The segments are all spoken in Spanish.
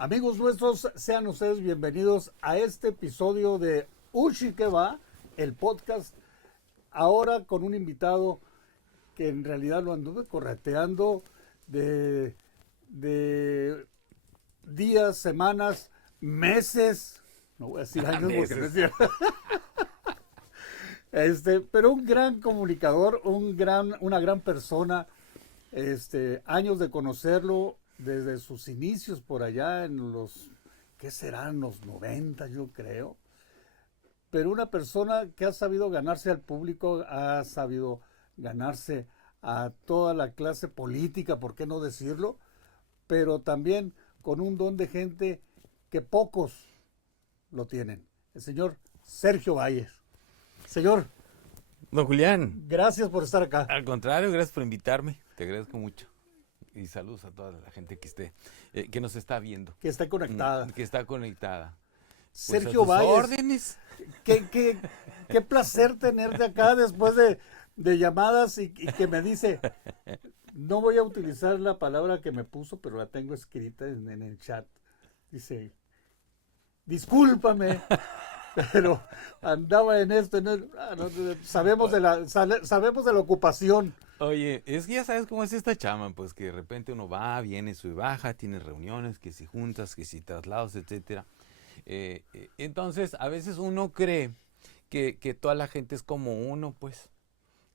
Amigos nuestros, sean ustedes bienvenidos a este episodio de Uchi que va, el podcast, ahora con un invitado que en realidad lo anduve correteando de días, semanas, meses, no voy a decir años porque no es cierto. Pero un gran comunicador, una gran persona, años de conocerlo desde sus inicios por allá en los, ¿qué serán? Los 90 yo creo. Pero una persona que ha sabido ganarse al público, ha sabido ganarse a toda la clase política, ¿por qué no decirlo? Pero también con un don de gente que pocos lo tienen. El señor Sergio Valles. Señor. Don Julián. Gracias por estar acá. Al contrario, gracias por invitarme. Te agradezco mucho. Y saludos a toda la gente que nos está viendo. Que está conectada. Que está conectada. Sergio pues Valles. Órdenes. Qué placer tenerte acá después de llamadas y que me dice, no voy a utilizar la palabra que me puso, pero la tengo escrita en el chat. Dice, discúlpame, pero andaba en esto. Sabemos de la ocupación. Oye, es que ya sabes cómo es esta chama, pues que de repente uno va, viene, sube y baja, tiene reuniones, que si juntas, que si traslados, etcétera. Entonces, a veces uno cree que toda la gente es como uno, pues,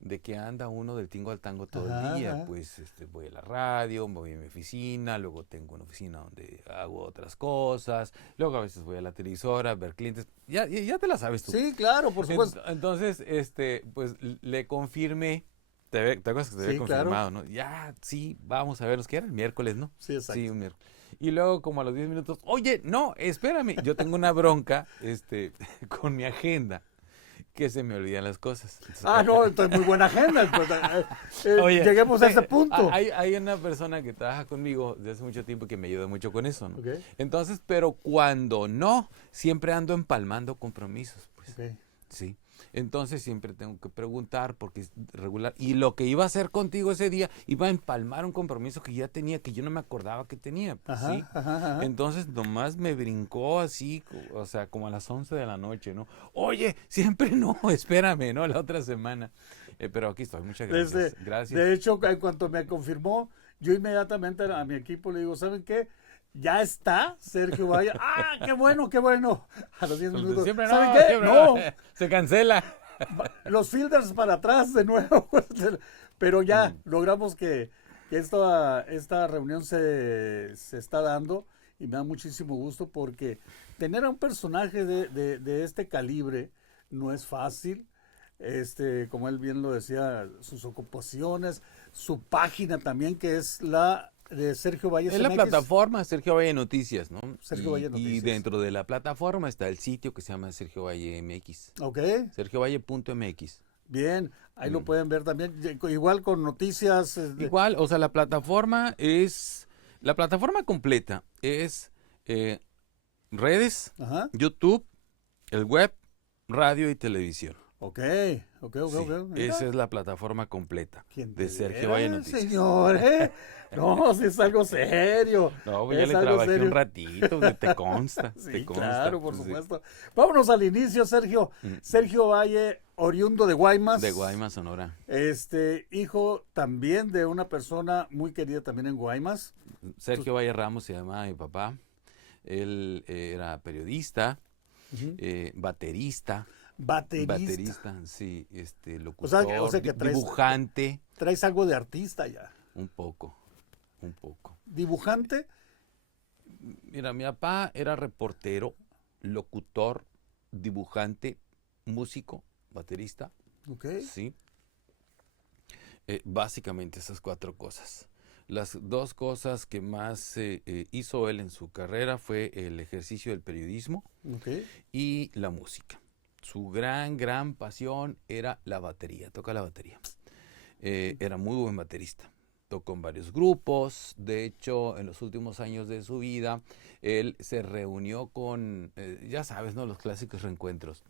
de que anda uno del tingo al tango todo el día. Ajá. Pues voy a la radio, voy a mi oficina, luego tengo una oficina donde hago otras cosas, luego a veces voy a la televisora a ver clientes. Ya te la sabes tú. Sí, claro, por supuesto. Entonces, pues le confirmé. ¿Te acuerdas que te había confirmado, claro. no? Ya, sí, vamos a vernos, que era el miércoles, ¿no? Sí, exacto. Sí, un miércoles. Y luego, como a los 10 minutos, oye, no, espérame, yo tengo una bronca con mi agenda, que se me olvidan las cosas. Entonces, No, entonces muy buena agenda. oye, lleguemos a ese punto. Hay una persona que trabaja conmigo desde hace mucho tiempo que me ayuda mucho con eso, ¿no? Okay. Entonces, pero cuando no, siempre ando empalmando compromisos, pues. Okay. Sí. Entonces siempre tengo que preguntar porque es regular. Y lo que iba a hacer contigo ese día, iba a empalmar un compromiso que ya tenía, que yo no me acordaba que tenía. Pues, Ajá, ¿sí? ajá. Entonces nomás me brincó así, o sea, como a las 11 de la noche, ¿no? Oye, siempre no, espérame, ¿no? La otra semana. Pero aquí estoy, muchas gracias. Gracias. De hecho, en cuanto me confirmó, yo inmediatamente a mi equipo le digo, ¿saben qué? Ya está Sergio Valle. ¡Ah, qué bueno, qué bueno! A los 10 minutos. Siempre ¿Saben no, qué? siempre No. Se cancela. Los filters para atrás de nuevo. Pero ya logramos que esta reunión se está dando y me da muchísimo gusto porque tener a un personaje de este calibre no es fácil. Como él bien lo decía, sus ocupaciones, su página también, que es la de Sergio Valle. Es la plataforma Sergio Valle Noticias, ¿no? Sergio Valle Noticias. Y dentro de la plataforma está el sitio que se llama Sergio Valle MX. Ok. SergioValle.mx. Bien, ahí lo pueden ver también. Igual con noticias. Igual, o sea, la plataforma completa es redes, Ajá. YouTube, el web, radio y televisión. Ok. Esa es la plataforma completa de Sergio Valle Noticias. Señor, no, si es algo serio. No, pues ya le trabajé serio. Un ratito, te consta. Sí, te consta, claro, por supuesto. Vámonos al inicio, Sergio. Sergio Valle, oriundo de Guaymas. De Guaymas, Sonora. Hijo también de una persona muy querida también en Guaymas. Sergio Valle Ramos se llamaba mi papá. Él era periodista, baterista. Baterista, sí, locutor, o sea que dibujante. Traes algo de artista ya. Un poco. ¿Dibujante? Mira, mi papá era reportero, locutor, dibujante, músico, baterista. Ok. Sí. Básicamente esas 4 cosas. Las 2 cosas que más hizo él en su carrera fue el ejercicio del periodismo y la música. Su gran pasión era la batería, toca la batería. Era muy buen baterista. Tocó en varios grupos. De hecho, en los últimos años de su vida, él se reunió con, ya sabes, ¿no? Los clásicos reencuentros.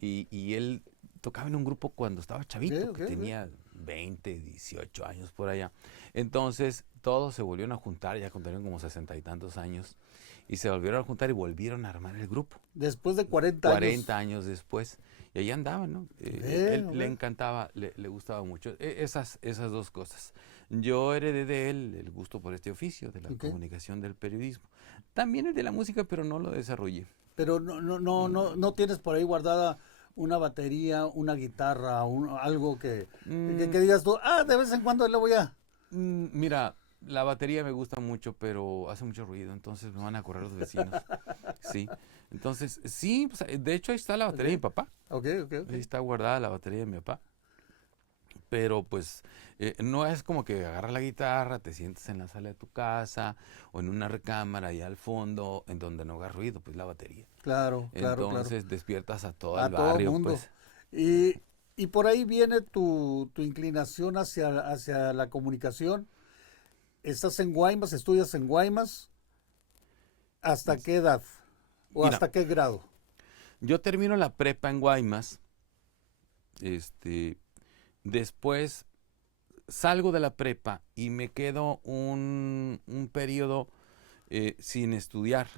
Y él tocaba en un grupo cuando estaba chavito, que tenía 20, 18 años por allá. Entonces, todos se volvieron a juntar, ya contaron como 60 y tantos años. y se volvieron a juntar y volvieron a armar el grupo. Después de 40 años. 40 años después. Y ahí andaban, ¿no? Él le encantaba, le gustaba mucho. Esas dos cosas. Yo heredé de él el gusto por este oficio, de la comunicación, del periodismo. También el de la música, pero no lo desarrollé. Pero no tienes por ahí guardada una batería, una guitarra, algo que digas tú, de vez en cuando le voy a... Mira, la batería me gusta mucho, pero hace mucho ruido, entonces me van a correr los vecinos. Sí, entonces, sí, pues, de hecho ahí está la batería de mi papá. Okay. Ahí está guardada la batería de mi papá. Pero pues no es como que agarras la guitarra, te sientes en la sala de tu casa o en una recámara allá al fondo en donde no haga ruido, pues la batería. Claro. Entonces despiertas a todo el todo barrio. mundo. Pues. Y por ahí viene tu inclinación hacia la comunicación. ¿Estás en Guaymas, estudias en Guaymas? ¿Hasta qué edad? ¿O hasta qué grado? Yo termino la prepa en Guaymas. Después salgo de la prepa y me quedo un periodo sin estudiar.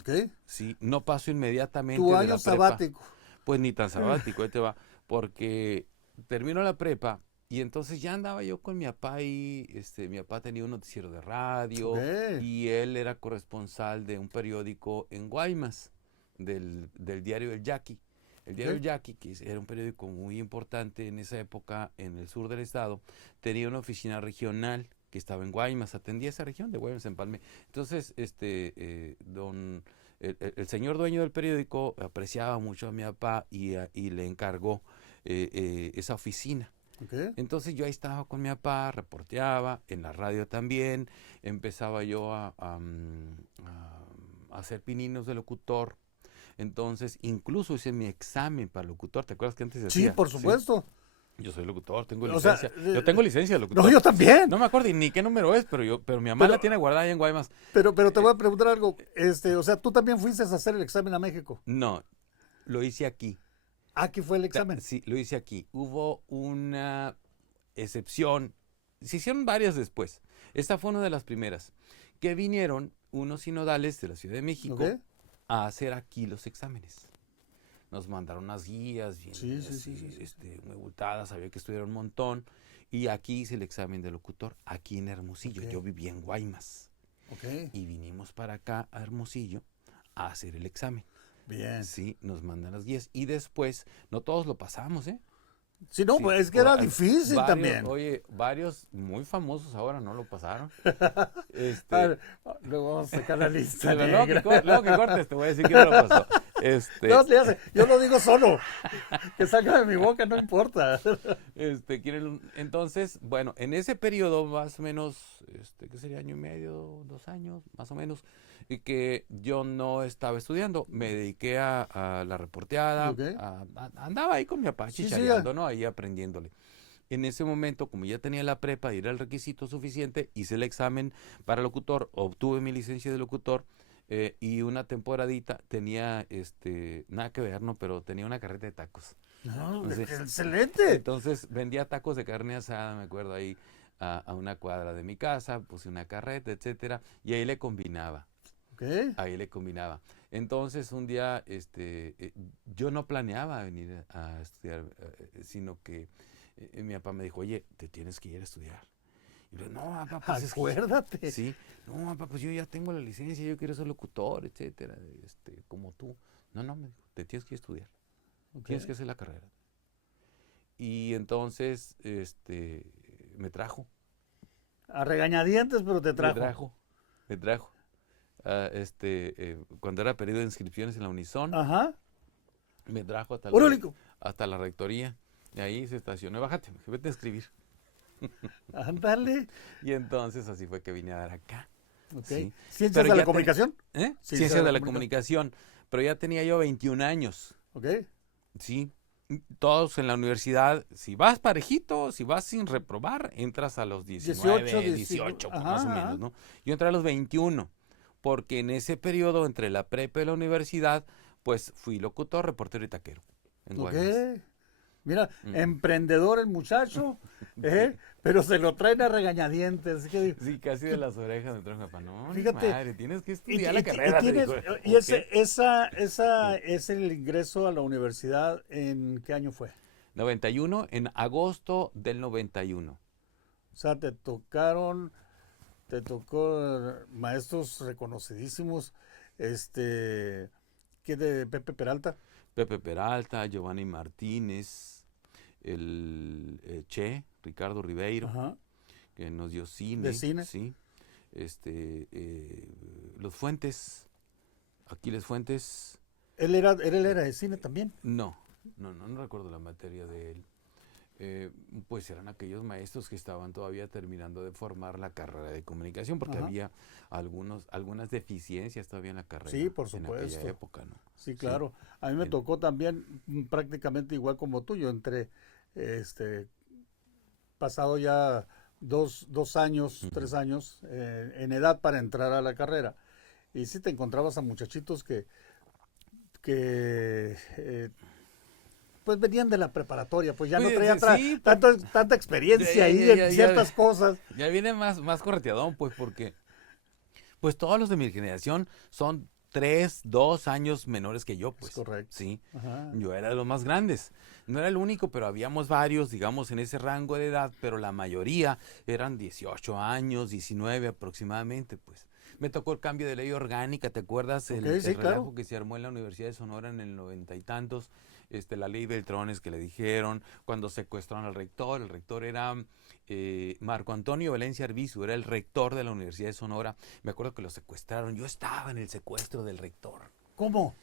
Okay. Sí, no paso inmediatamente ¿Tu de año la prepa. sabático? Pues ni tan sabático, ahí te va. Porque termino la prepa y entonces ya andaba yo con mi papá y mi papá tenía un noticiero de radio y él era corresponsal de un periódico en Guaymas, del diario El Yaqui. El diario El Yaqui, que era un periódico muy importante en esa época en el sur del estado, tenía una oficina regional que estaba en Guaymas, atendía esa región de Guaymas, Empalme. Entonces, el señor dueño del periódico apreciaba mucho a mi papá y le encargó esa oficina. Okay. Entonces yo ahí estaba con mi papá, reporteaba, en la radio también, empezaba yo a hacer pininos de locutor. Entonces, incluso hice mi examen para locutor. ¿Te acuerdas que antes decía? Sí, por supuesto. Sí. Yo soy locutor, tengo licencia. Yo tengo licencia de locutor. No, yo también. No me acuerdo ni qué número es, pero mi mamá la tiene guardada ahí en Guaymas. Pero te voy a preguntar algo. O sea, ¿tú también fuiste a hacer el examen a México? No, lo hice aquí. ¿Aquí fue el examen? Sí, lo hice aquí. Hubo una excepción. Se hicieron varias después. Esta fue una de las primeras. Que vinieron unos sinodales de la Ciudad de México a hacer aquí los exámenes. Nos mandaron unas guías bien muy abultadas, había que estudiar un montón. Y aquí hice el examen de locutor, aquí en Hermosillo. Yo vivía en Guaymas. Y vinimos para acá a Hermosillo a hacer el examen. Bien. Sí, nos mandan las guías. Y después, no todos lo pasamos, ¿eh? Sí, no, pues es que era difícil también. Oye, varios muy famosos ahora no lo pasaron. A ver, luego vamos a sacar la lista luego que cortes te voy a decir que no lo pasó. No, yo lo digo solo. Que salga de mi boca, no importa. Entonces, bueno, en ese periodo más o menos, ¿qué sería? Año y medio, 2 años, más o menos, y que yo no estaba estudiando, me dediqué a la reporteada, andaba ahí con mi papá chichareando, ¿no? Ahí aprendiéndole. En ese momento, como ya tenía la prepa y era el requisito suficiente, hice el examen para locutor, obtuve mi licencia de locutor y una temporadita tenía, nada que ver, ¿no? Pero tenía una carreta de tacos. No, excelente. Entonces vendía tacos de carne asada, me acuerdo ahí, a una cuadra de mi casa, puse una carreta, etcétera, y ahí le combinaba. Ahí le combinaba. Entonces un día yo no planeaba venir a estudiar, sino que mi papá me dijo, oye, te tienes que ir a estudiar. Y yo, no, papá, pues acuérdate. Sí, no, papá, pues yo ya tengo la licencia, yo quiero ser locutor, etcétera, como tú. No, me dijo, te tienes que estudiar. Tienes que hacer la carrera. Y entonces, me trajo. A regañadientes, pero te trajo. Me trajo. Cuando era periodo de inscripciones en la Unison, me trajo hasta la rectoría. Y ahí se estacionó. Bájate, vete a escribir. Ándale. Y entonces así fue que vine a dar acá. Sí. ¿Ciencias de la comunicación? Ciencias de la comunicación. Pero ya tenía yo 21 años. Sí. Todos en la universidad, si vas parejito, si vas sin reprobar, entras a los 19, 18 más o menos, ¿no? Yo entré a los 21. Porque en ese periodo, entre la prepa y la universidad, pues fui locutor, reportero y taquero. En Guaymas. Mira, emprendedor el muchacho, pero se lo traen a regañadientes. Así que, sí, casi de las orejas me trajo papá. No, fíjate, madre, tienes que estudiar la carrera. Y esa es el ingreso a la universidad, ¿en qué año fue? 91, en agosto del 91. O sea, te tocó maestros reconocidísimos, ¿qué de Pepe Peralta? Pepe Peralta, Giovanni Martínez, el Ricardo Ribeiro, Ajá. que nos dio cine. ¿De cine? Sí. Los Fuentes, Aquiles Fuentes. ¿Él era de cine también? No recuerdo la materia de él. Pues eran aquellos maestros que estaban todavía terminando de formar la carrera de comunicación, porque Ajá. había algunas deficiencias todavía en la carrera. Sí, por en supuesto. aquella época, ¿no? Sí, claro. A mí me tocó también prácticamente igual como tú. Yo entré, pasado ya dos años, 3 años, en edad para entrar a la carrera. Y sí te encontrabas a muchachitos que pues venían de la preparatoria, pues ya no traían Sí, tanta experiencia ahí en ciertas cosas. Ya viene más correteadón, pues, porque pues todos los de mi generación son 2 años menores que yo, pues. Es correcto. Sí, Ajá. yo era de los más grandes. No era el único, pero habíamos varios, digamos, en ese rango de edad, pero la mayoría eran 18 años, 19 aproximadamente, pues. Me tocó el cambio de ley orgánica, ¿te acuerdas? El relajo claro. que se armó en la Universidad de Sonora en el 90 y tantos, la ley Beltrones que le dijeron, cuando secuestraron al rector. El rector era Marco Antonio Valencia Arbizu, era el rector de la Universidad de Sonora. Me acuerdo que lo secuestraron, yo estaba en el secuestro del rector. ¿Cómo?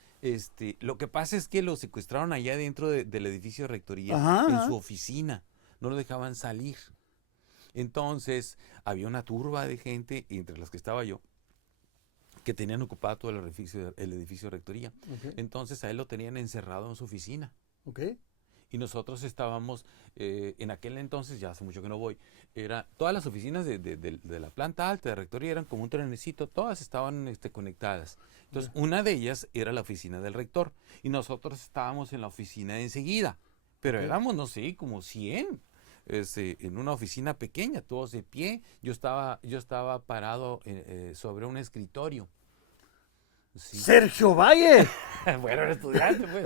Lo que pasa es que lo secuestraron allá dentro del edificio de rectoría, Ajá, en ajá. su oficina, no lo dejaban salir. Entonces había una turba de gente, entre las que estaba yo, que tenían ocupado todo el edificio de rectoría. Okay. Entonces a él lo tenían encerrado en su oficina. Okay. Y nosotros estábamos, en aquel entonces, ya hace mucho que no voy, todas las oficinas de la planta alta de rectoría eran como un trenecito, todas estaban conectadas. Entonces, una de ellas era la oficina del rector, y nosotros estábamos en la oficina de enseguida, pero éramos, no sé, como 100, en una oficina pequeña, todos de pie. Yo estaba parado sobre un escritorio. Sí. ¡Sergio Valle! Bueno, era estudiante, pues.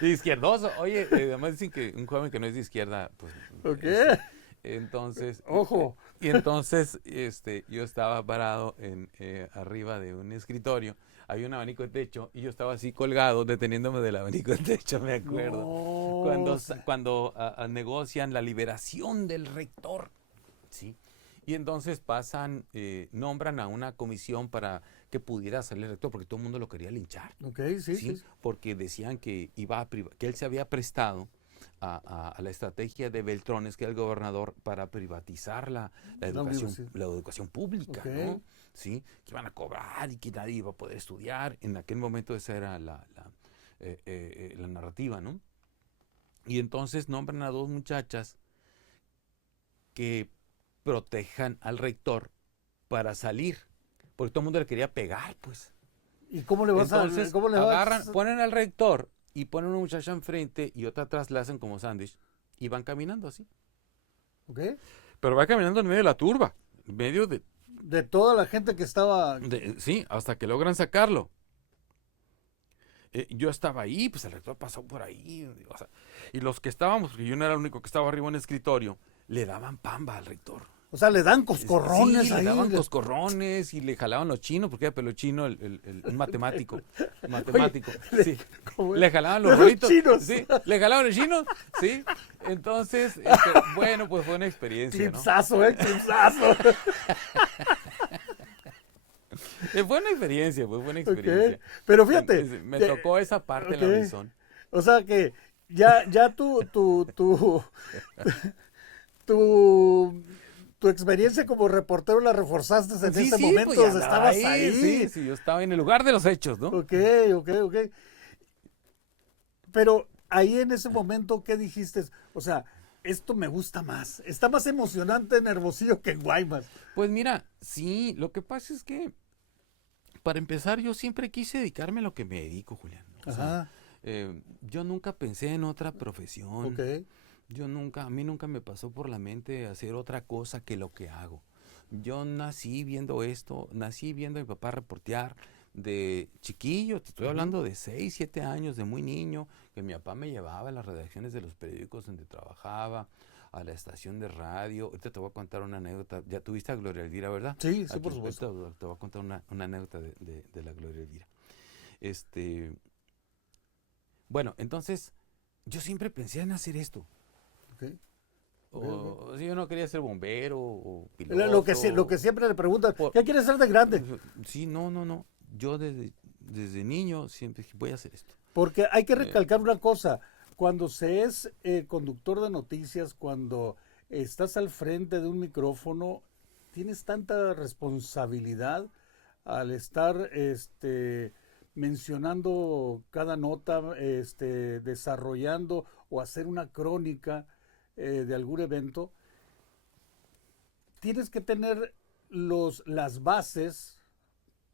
De izquierdoso. Oye, además dicen que un joven que no es de izquierda, pues... ¿Qué? Entonces... ¡Ojo! Y entonces, yo estaba parado arriba de un escritorio. Había un abanico de techo y yo estaba así colgado, deteniéndome del abanico de techo, me acuerdo. No. Cuando negocian la liberación del rector, ¿sí? Y entonces nombran a una comisión para que pudiera salir el rector, porque todo el mundo lo quería linchar. Sí. Porque decían que que él se había prestado a la estrategia de Beltrones, que era el gobernador, para privatizar la educación pública, ¿no? ¿Sí? Que iban a cobrar y que nadie iba a poder estudiar. En aquel momento esa era la narrativa, ¿no? Y entonces nombran a 2 muchachas que protejan al rector para salir, porque todo el mundo le quería pegar, pues. ¿Y cómo le vas Entonces, a...? ponen al rector y ponen una muchacha enfrente y otra atrás, la hacen como sándwich y van caminando así. ¿Okay? Pero va caminando en medio de la turba, en medio de toda la gente que estaba... sí, hasta que logran sacarlo. Yo estaba ahí, pues el rector pasó por ahí, o sea, y los que estábamos, porque yo no era el único que estaba arriba en el escritorio, le daban pamba al rector. O sea, le dan coscorrones sí, ahí. Le daban coscorrones y le jalaban los chinos, porque era pelo chino, un matemático. Oye, sí. Le jalaban los rolitos. Chinos. Sí, le jalaban los chinos, sí. Entonces, bueno, pues fue una experiencia, Clipsazo, ¿no? Clipsazo. Fue una experiencia. Okay. Pero fíjate. Me tocó esa parte de la Unison. O sea que ya tu experiencia como reportero la reforzaste en ese momento, pues estabas ahí. Sí, yo estaba en el lugar de los hechos, ¿no? Ok. Pero ahí en ese momento, ¿qué dijiste? O sea, esto me gusta más. Está más emocionante en Hermosillo que en Guaymas. Pues mira, sí, lo que pasa es que, para empezar, yo siempre quise dedicarme a lo que me dedico, Julián. O sea, Yo nunca pensé en otra profesión. Ok. A mí nunca me pasó por la mente hacer otra cosa que lo que hago. Yo nací viendo esto, nací viendo a mi papá reportear de chiquillo, te estoy hablando de 6, 7 años, de muy niño, que mi papá me llevaba a las redacciones de los periódicos donde trabajaba, a la estación de radio. Ahorita te voy a contar una anécdota. Ya tuviste a Gloria Elvira, ¿verdad? Sí, sí, Aquí, por supuesto. ahorita te voy a contar una anécdota de la Gloria Elvira. Bueno, entonces, yo siempre pensé en hacer esto. Okay. O si yo no quería ser bombero o Lo que, piloto. lo que siempre le preguntan, Por- ¿qué quieres ser de grande? Sí, no. Yo desde niño siempre dije, voy a hacer esto. Porque hay que recalcar una cosa, cuando se es conductor de noticias, cuando estás al frente de un micrófono, tienes tanta responsabilidad al estar mencionando cada nota, desarrollando o hacer una crónica de algún evento. Tienes que tener las bases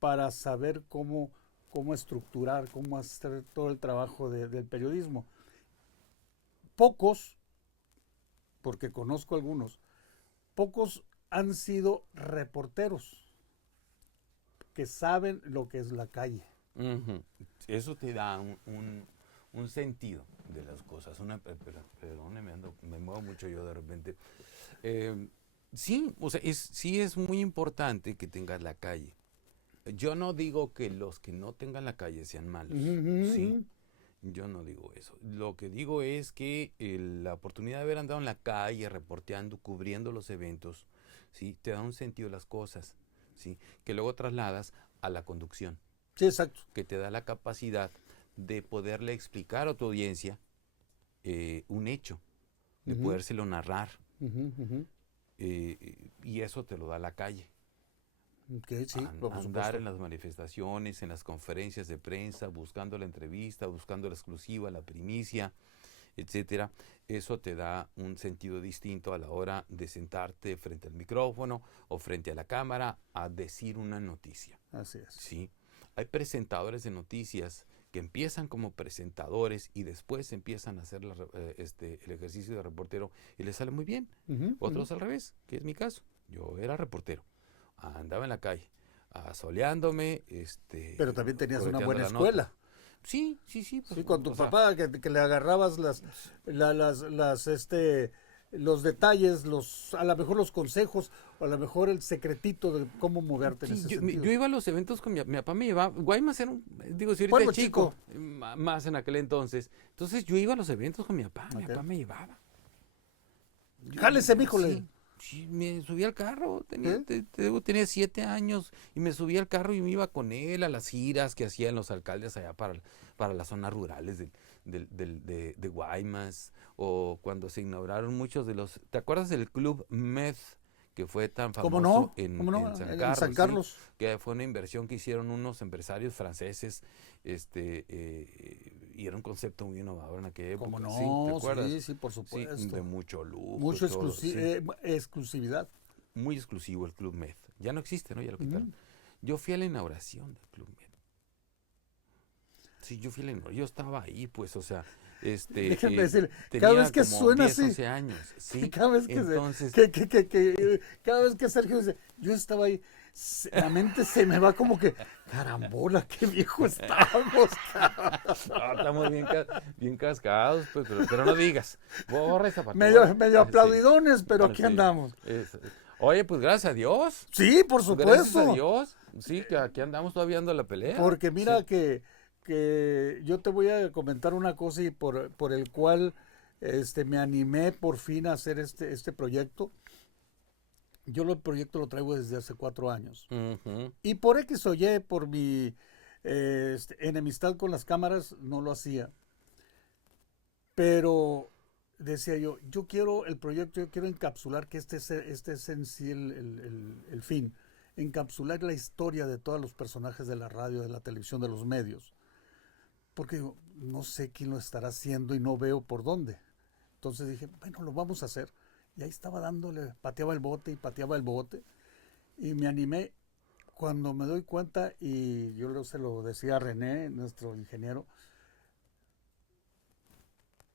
para saber cómo estructurar, cómo hacer todo el trabajo del periodismo. Pocos, porque conozco algunos, pocos han sido reporteros que saben lo que es la calle. Ujú. Eso te da un sentido de las cosas. Perdóneme, me muevo mucho yo de repente. Sí, o sea, sí es muy importante que tengas la calle. Yo no digo que los que no tengan la calle sean malos, ¿sí? Yo no digo eso. Lo que digo es que la oportunidad de haber andado en la calle, reporteando, cubriendo los eventos, ¿sí? Te da un sentido de las cosas, ¿sí? Que luego trasladas a la conducción, Sí, exacto. que te da la capacidad de poderle explicar a tu audiencia un hecho, de podérselo narrar, y eso te lo da la calle. Okay, sí, por Andar supuesto. en las manifestaciones, en las conferencias de prensa, buscando la entrevista, buscando la exclusiva, la primicia, etcétera. Eso te da un sentido distinto a la hora de sentarte frente al micrófono o frente a la cámara a decir una noticia. Así es. ¿Sí? Hay presentadores de noticias que empiezan como presentadores y después empiezan a hacer el ejercicio de reportero y les sale muy bien. Otros al revés, que es mi caso. Yo era reportero, andaba en la calle, soleándome, Pero también tenías una correteando buena la nota. escuela. Sí, Sí, con tu papá, que le agarrabas los detalles, a lo mejor los consejos, o a lo mejor el secretito de cómo moverte en sí, ese yo sentido. iba a los eventos con mi papá, me llevaba. Guaymas era digo, si ahorita Pueblo es chico, chico. más en aquel entonces. Entonces yo iba a los eventos con mi papá me llevaba. Jálese, míjole. Sí, sí, me subí al carro, ¿Eh? tenía 7 años y me subí al carro y me iba con él a las giras que hacían los alcaldes allá para las zonas rurales de Guaymas, o cuando se inauguraron muchos de los. ¿Te acuerdas del Club Med que fue tan ¿Cómo famoso no? ¿Cómo no? en San En Carlos? San ¿Sí? Carlos. Que fue una inversión que hicieron unos empresarios franceses, y era un concepto muy innovador en aquella época. ¿Cómo ¿Sí? ¿Te no? acuerdas? Sí, sí, por Sí, supuesto. de mucho lujo. Mucho Todo, sí. exclusividad. Muy exclusivo el Club Med. Ya no existe, ¿no? Ya lo quitaron. Yo fui a la inauguración del Club Med. Sí, yo fui a la inauguración. Yo estaba ahí, pues, o sea, Déjenme decir, cada tenía vez que como suena 10, así, 11 años, ¿sí? cada vez Entonces, cada vez que Sergio dice, yo estaba ahí, la mente se me va como que, carambola, qué viejo estamos. estamos bien cascados, pues, pero no digas. Borra esa parte. Medio aplaudidones, pero aquí Sí, andamos. Oye, pues gracias a Dios. Sí, por Gracias a supuesto. Dios. Sí, que aquí andamos todavía dando la pelea. Porque mira Sí. que yo te voy a comentar una cosa y por el cual me animé por fin a hacer este proyecto. Yo el proyecto lo traigo desde hace 4 años. Y por X o Y, por mi enemistad con las cámaras, no lo hacía. Pero decía yo quiero el proyecto, yo quiero encapsular, que este es en sí el fin, encapsular la historia de todos los personajes de la radio, de la televisión, de los medios. Porque no sé quién lo estará haciendo y no veo por dónde. Entonces dije, bueno, lo vamos a hacer. Y ahí estaba dándole, pateaba el bote y pateaba el bote. Y me animé. Cuando me doy cuenta, y yo se lo decía a René, nuestro ingeniero,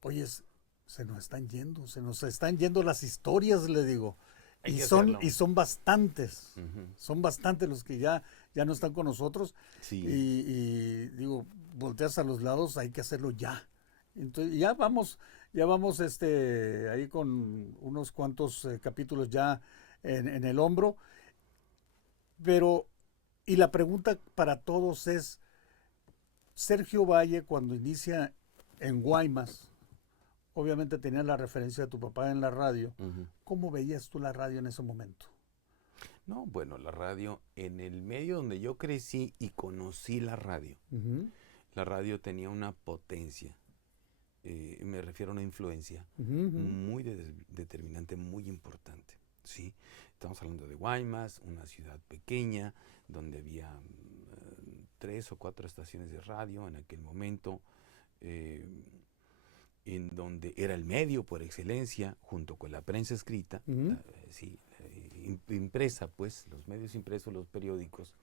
oye, se nos están yendo las historias, le digo. Hay Y que son, hacerlo. y son bastantes, son bastantes los que ya no están con nosotros. Sí. Y digo, volteas a los lados, hay que hacerlo ya. Entonces, ya vamos ahí con unos cuantos capítulos ya en el hombro. Pero, y la pregunta para todos es, Sergio Valle, cuando inicia en Guaymas, obviamente tenía la referencia de tu papá en la radio. ¿Cómo veías tú la radio en ese momento? No, bueno, la radio, en el medio donde yo crecí y conocí la radio tenía una potencia, me refiero a una influencia muy determinante, muy importante, ¿sí? Estamos hablando de Guaymas, una ciudad pequeña, donde había 3 o 4 estaciones de radio en aquel momento, en donde era el medio por excelencia, junto con la prensa escrita, impresa, pues, los medios impresos, los periódicos,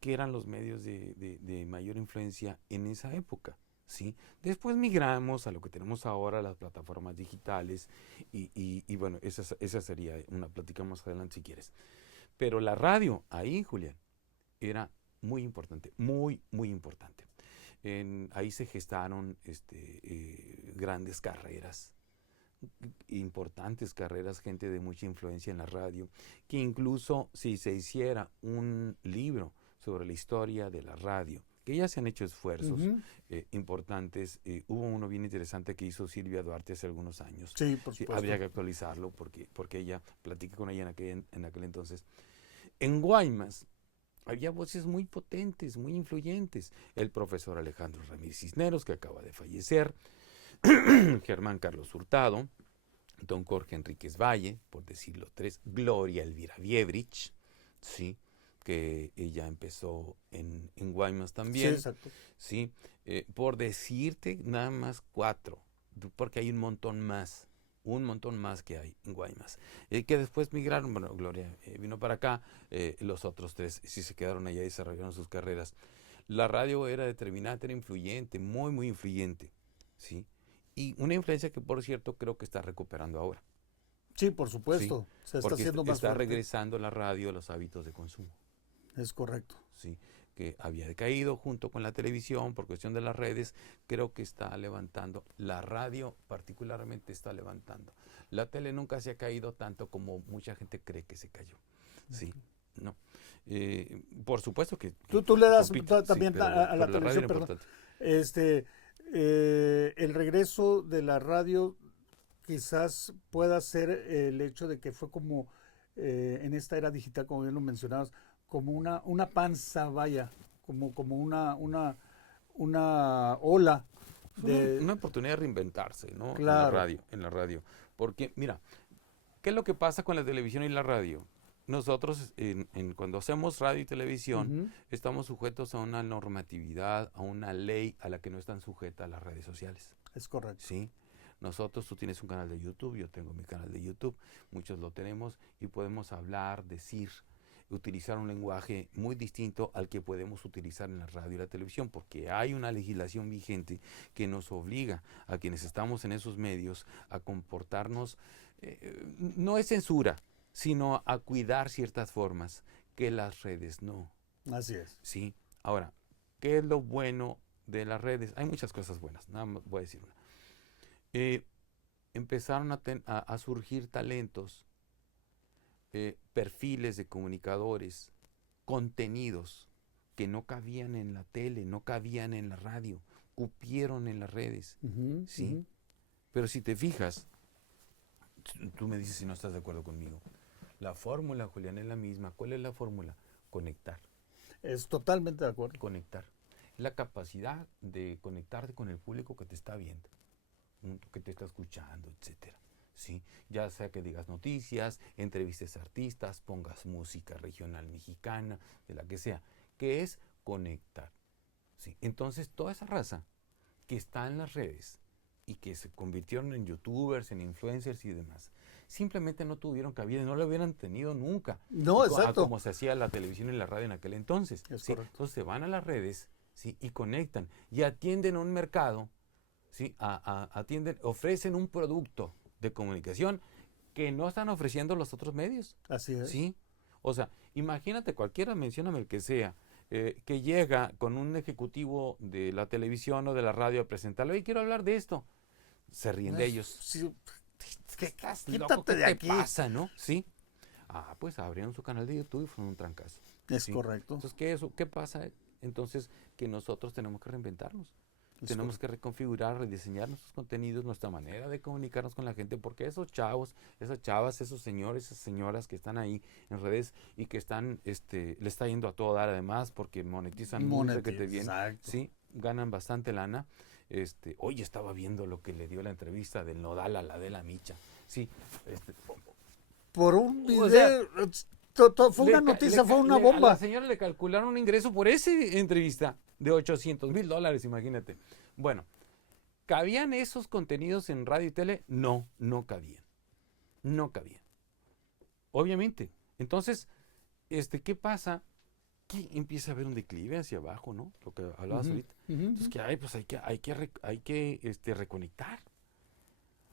que eran los medios de mayor influencia en esa época, ¿sí? Después migramos a lo que tenemos ahora, las plataformas digitales, y bueno, esa sería una plática más adelante si quieres. Pero la radio, ahí, Julián, era muy importante, muy, muy importante. Ahí se gestaron grandes carreras, importantes carreras, gente de mucha influencia en la radio, que incluso si se hiciera un libro sobre la historia de la radio, que ya se han hecho esfuerzos importantes, hubo uno bien interesante que hizo Silvia Duarte hace algunos años. Sí, por supuesto. Habría que actualizarlo porque ella, platiqué con ella en aquel entonces. En Guaymas había voces muy potentes, muy influyentes. El profesor Alejandro Ramírez Cisneros, que acaba de fallecer, Germán Carlos Hurtado, don Jorge Enríquez Valle, por decirlo 3, Gloria Elvira Viebrich, ¿sí? Que ella empezó en Guaymas también. Sí, exacto. ¿Sí? Por decirte nada más 4, porque hay un montón más que hay en Guaymas, que después migraron. Bueno, Gloria vino para acá, los otros 3 sí se quedaron allá y desarrollaron sus carreras. La radio era determinante, era influyente, muy, muy influyente, ¿sí? Y una influencia que, por cierto, creo que está recuperando ahora. Sí, por supuesto, ¿sí? se está haciendo más está fuerte. regresando la radio a los hábitos de consumo. Es correcto. Sí, que había decaído junto con la televisión por cuestión de las redes, creo que está levantando. La radio particularmente está levantando. La tele nunca se ha caído tanto como mucha gente cree que se cayó. Sí, no. Por supuesto que... Tú le das sí, también pero, a la pero televisión, perdón. El regreso de la radio quizás pueda ser el hecho de que fue como en esta era digital, como bien lo mencionabas, como una panza, vaya, como una ola de... Una oportunidad de reinventarse, ¿no? Claro. En la radio. Porque, mira, ¿qué es lo que pasa con la televisión y la radio? Nosotros, cuando hacemos radio y televisión, estamos sujetos a una normatividad, a una ley a la que no están sujetas las redes sociales. Es correcto. ¿Sí? Nosotros, tú tienes un canal de YouTube, yo tengo mi canal de YouTube, muchos lo tenemos y podemos hablar, decir, utilizar un lenguaje muy distinto al que podemos utilizar en la radio y la televisión, porque hay una legislación vigente que nos obliga a quienes estamos en esos medios a comportarnos, no es censura, sino a cuidar ciertas formas que las redes no. Así es. Sí. Ahora, ¿qué es lo bueno de las redes? Hay muchas cosas buenas, nada más voy a decir una. Empezaron a surgir talentos, perfiles de comunicadores, contenidos que no cabían en la tele, no cabían en la radio, cupieron en las redes, ¿sí? Pero si te fijas, tú me dices si no estás de acuerdo conmigo, la fórmula, Julián, es la misma. ¿Cuál es la fórmula? Conectar. Es totalmente de acuerdo. Conectar. La capacidad de conectarte con el público que te está viendo, que te está escuchando, etcétera. ¿Sí? Ya sea que digas noticias, entrevistes a artistas, pongas música regional mexicana, de la que sea, que es conectar. ¿Sí? Entonces, toda esa raza que está en las redes y que se convirtieron en youtubers, en influencers y demás, simplemente no tuvieron cabida, no lo hubieran tenido nunca. No, exacto. Como se hacía la televisión y la radio en aquel entonces. Es ¿sí? correcto. Entonces se van a las redes, ¿sí? Y conectan y atienden a un mercado, ¿sí? Atienden, ofrecen un producto de comunicación que no están ofreciendo los otros medios. Así es. ¿Sí? O sea, imagínate, cualquiera, mencióname el que sea, que llega con un ejecutivo de la televisión o de la radio a presentarlo, y quiero hablar de esto. Se ríen de ellos. Sí, ¿Estás loco? quítate ¿Qué de te aquí. pasa, no? Sí. Pues abrieron su canal de YouTube y fue un trancazo. Es ¿sí? correcto. Entonces, ¿qué pasa? Entonces, que nosotros tenemos que reinventarnos. Tenemos que reconfigurar, rediseñar nuestros contenidos, nuestra manera de comunicarnos con la gente, porque esos chavos, esas chavas, esos señores, esas señoras que están ahí en redes y que están, le está yendo a todo dar además, porque monetizan muy requete bien, sí, ganan bastante lana. Hoy estaba viendo lo que le dio la entrevista del Nodal a la de la Micha, sí, por un video, o sea, fue una noticia, fue una bomba. A la señora le calcularon un ingreso por esa entrevista de $800,000, imagínate. Bueno, ¿cabían esos contenidos en radio y tele? No, no cabían. No cabían. Obviamente. Entonces, ¿qué pasa? Que empieza a haber un declive hacia abajo, ¿no? Lo que hablabas ahorita. Entonces, ¿qué hay? Pues hay que reconectar.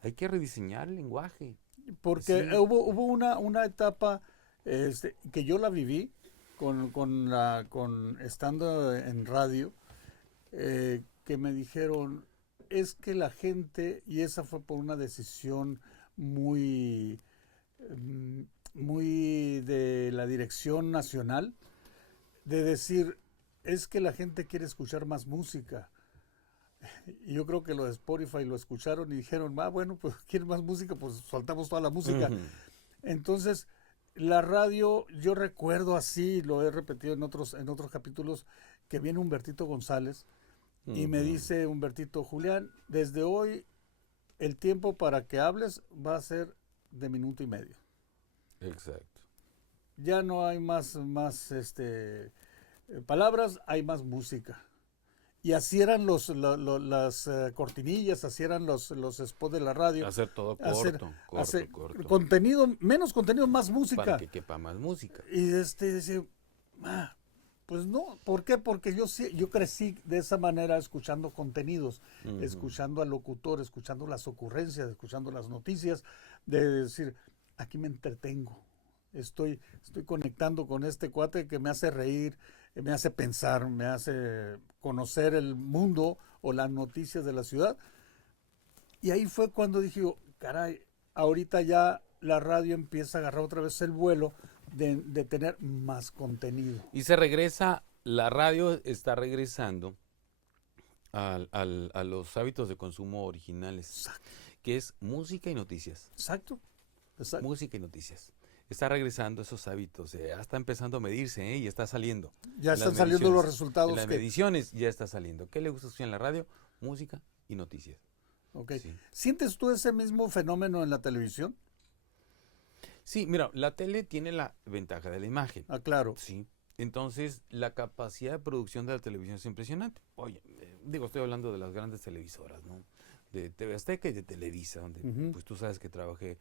Hay que rediseñar el lenguaje. Porque sí. hubo una etapa que yo la viví con estando en radio, que me dijeron, es que la gente, y esa fue por una decisión muy de la dirección nacional, de decir, es que la gente quiere escuchar más música. Y yo creo que lo de Spotify lo escucharon y dijeron, bueno, pues quieren más música, pues soltamos toda la música. Entonces, la radio, yo recuerdo así, lo he repetido en otros capítulos, que viene Humbertito González y me dice Humbertito, Julián, desde hoy el tiempo para que hables va a ser de minuto y medio. Exacto. Ya no hay más palabras, hay más música. Y así eran las cortinillas, así eran los spots de la radio. Hacer todo corto. Contenido, menos contenido, más música. Para que quepa más música. Y dice, pues no, ¿por qué? Porque yo crecí de esa manera escuchando contenidos, escuchando al locutor, escuchando las ocurrencias, escuchando las noticias, de decir, aquí me entretengo. Estoy conectando con este cuate que me hace reír, me hace pensar, me hace conocer el mundo o las noticias de la ciudad. Y ahí fue cuando dije, caray, ahorita ya la radio empieza a agarrar otra vez el vuelo de tener más contenido. Y la radio está regresando a los hábitos de consumo originales. Exacto. Que es música y noticias. Exacto. Música y noticias. Está regresando esos hábitos, ya está empezando a medirse, y está saliendo. Ya están saliendo los resultados. En las mediciones ya está saliendo. ¿Qué le gusta escuchar en la radio? Música y noticias. Okay. Sí. ¿Sientes tú ese mismo fenómeno en la televisión? Sí, mira, la tele tiene la ventaja de la imagen. Claro. Sí. Entonces, la capacidad de producción de la televisión es impresionante. Oye, estoy hablando de las grandes televisoras, ¿no? De TV Azteca y de Televisa, donde pues tú sabes que trabajé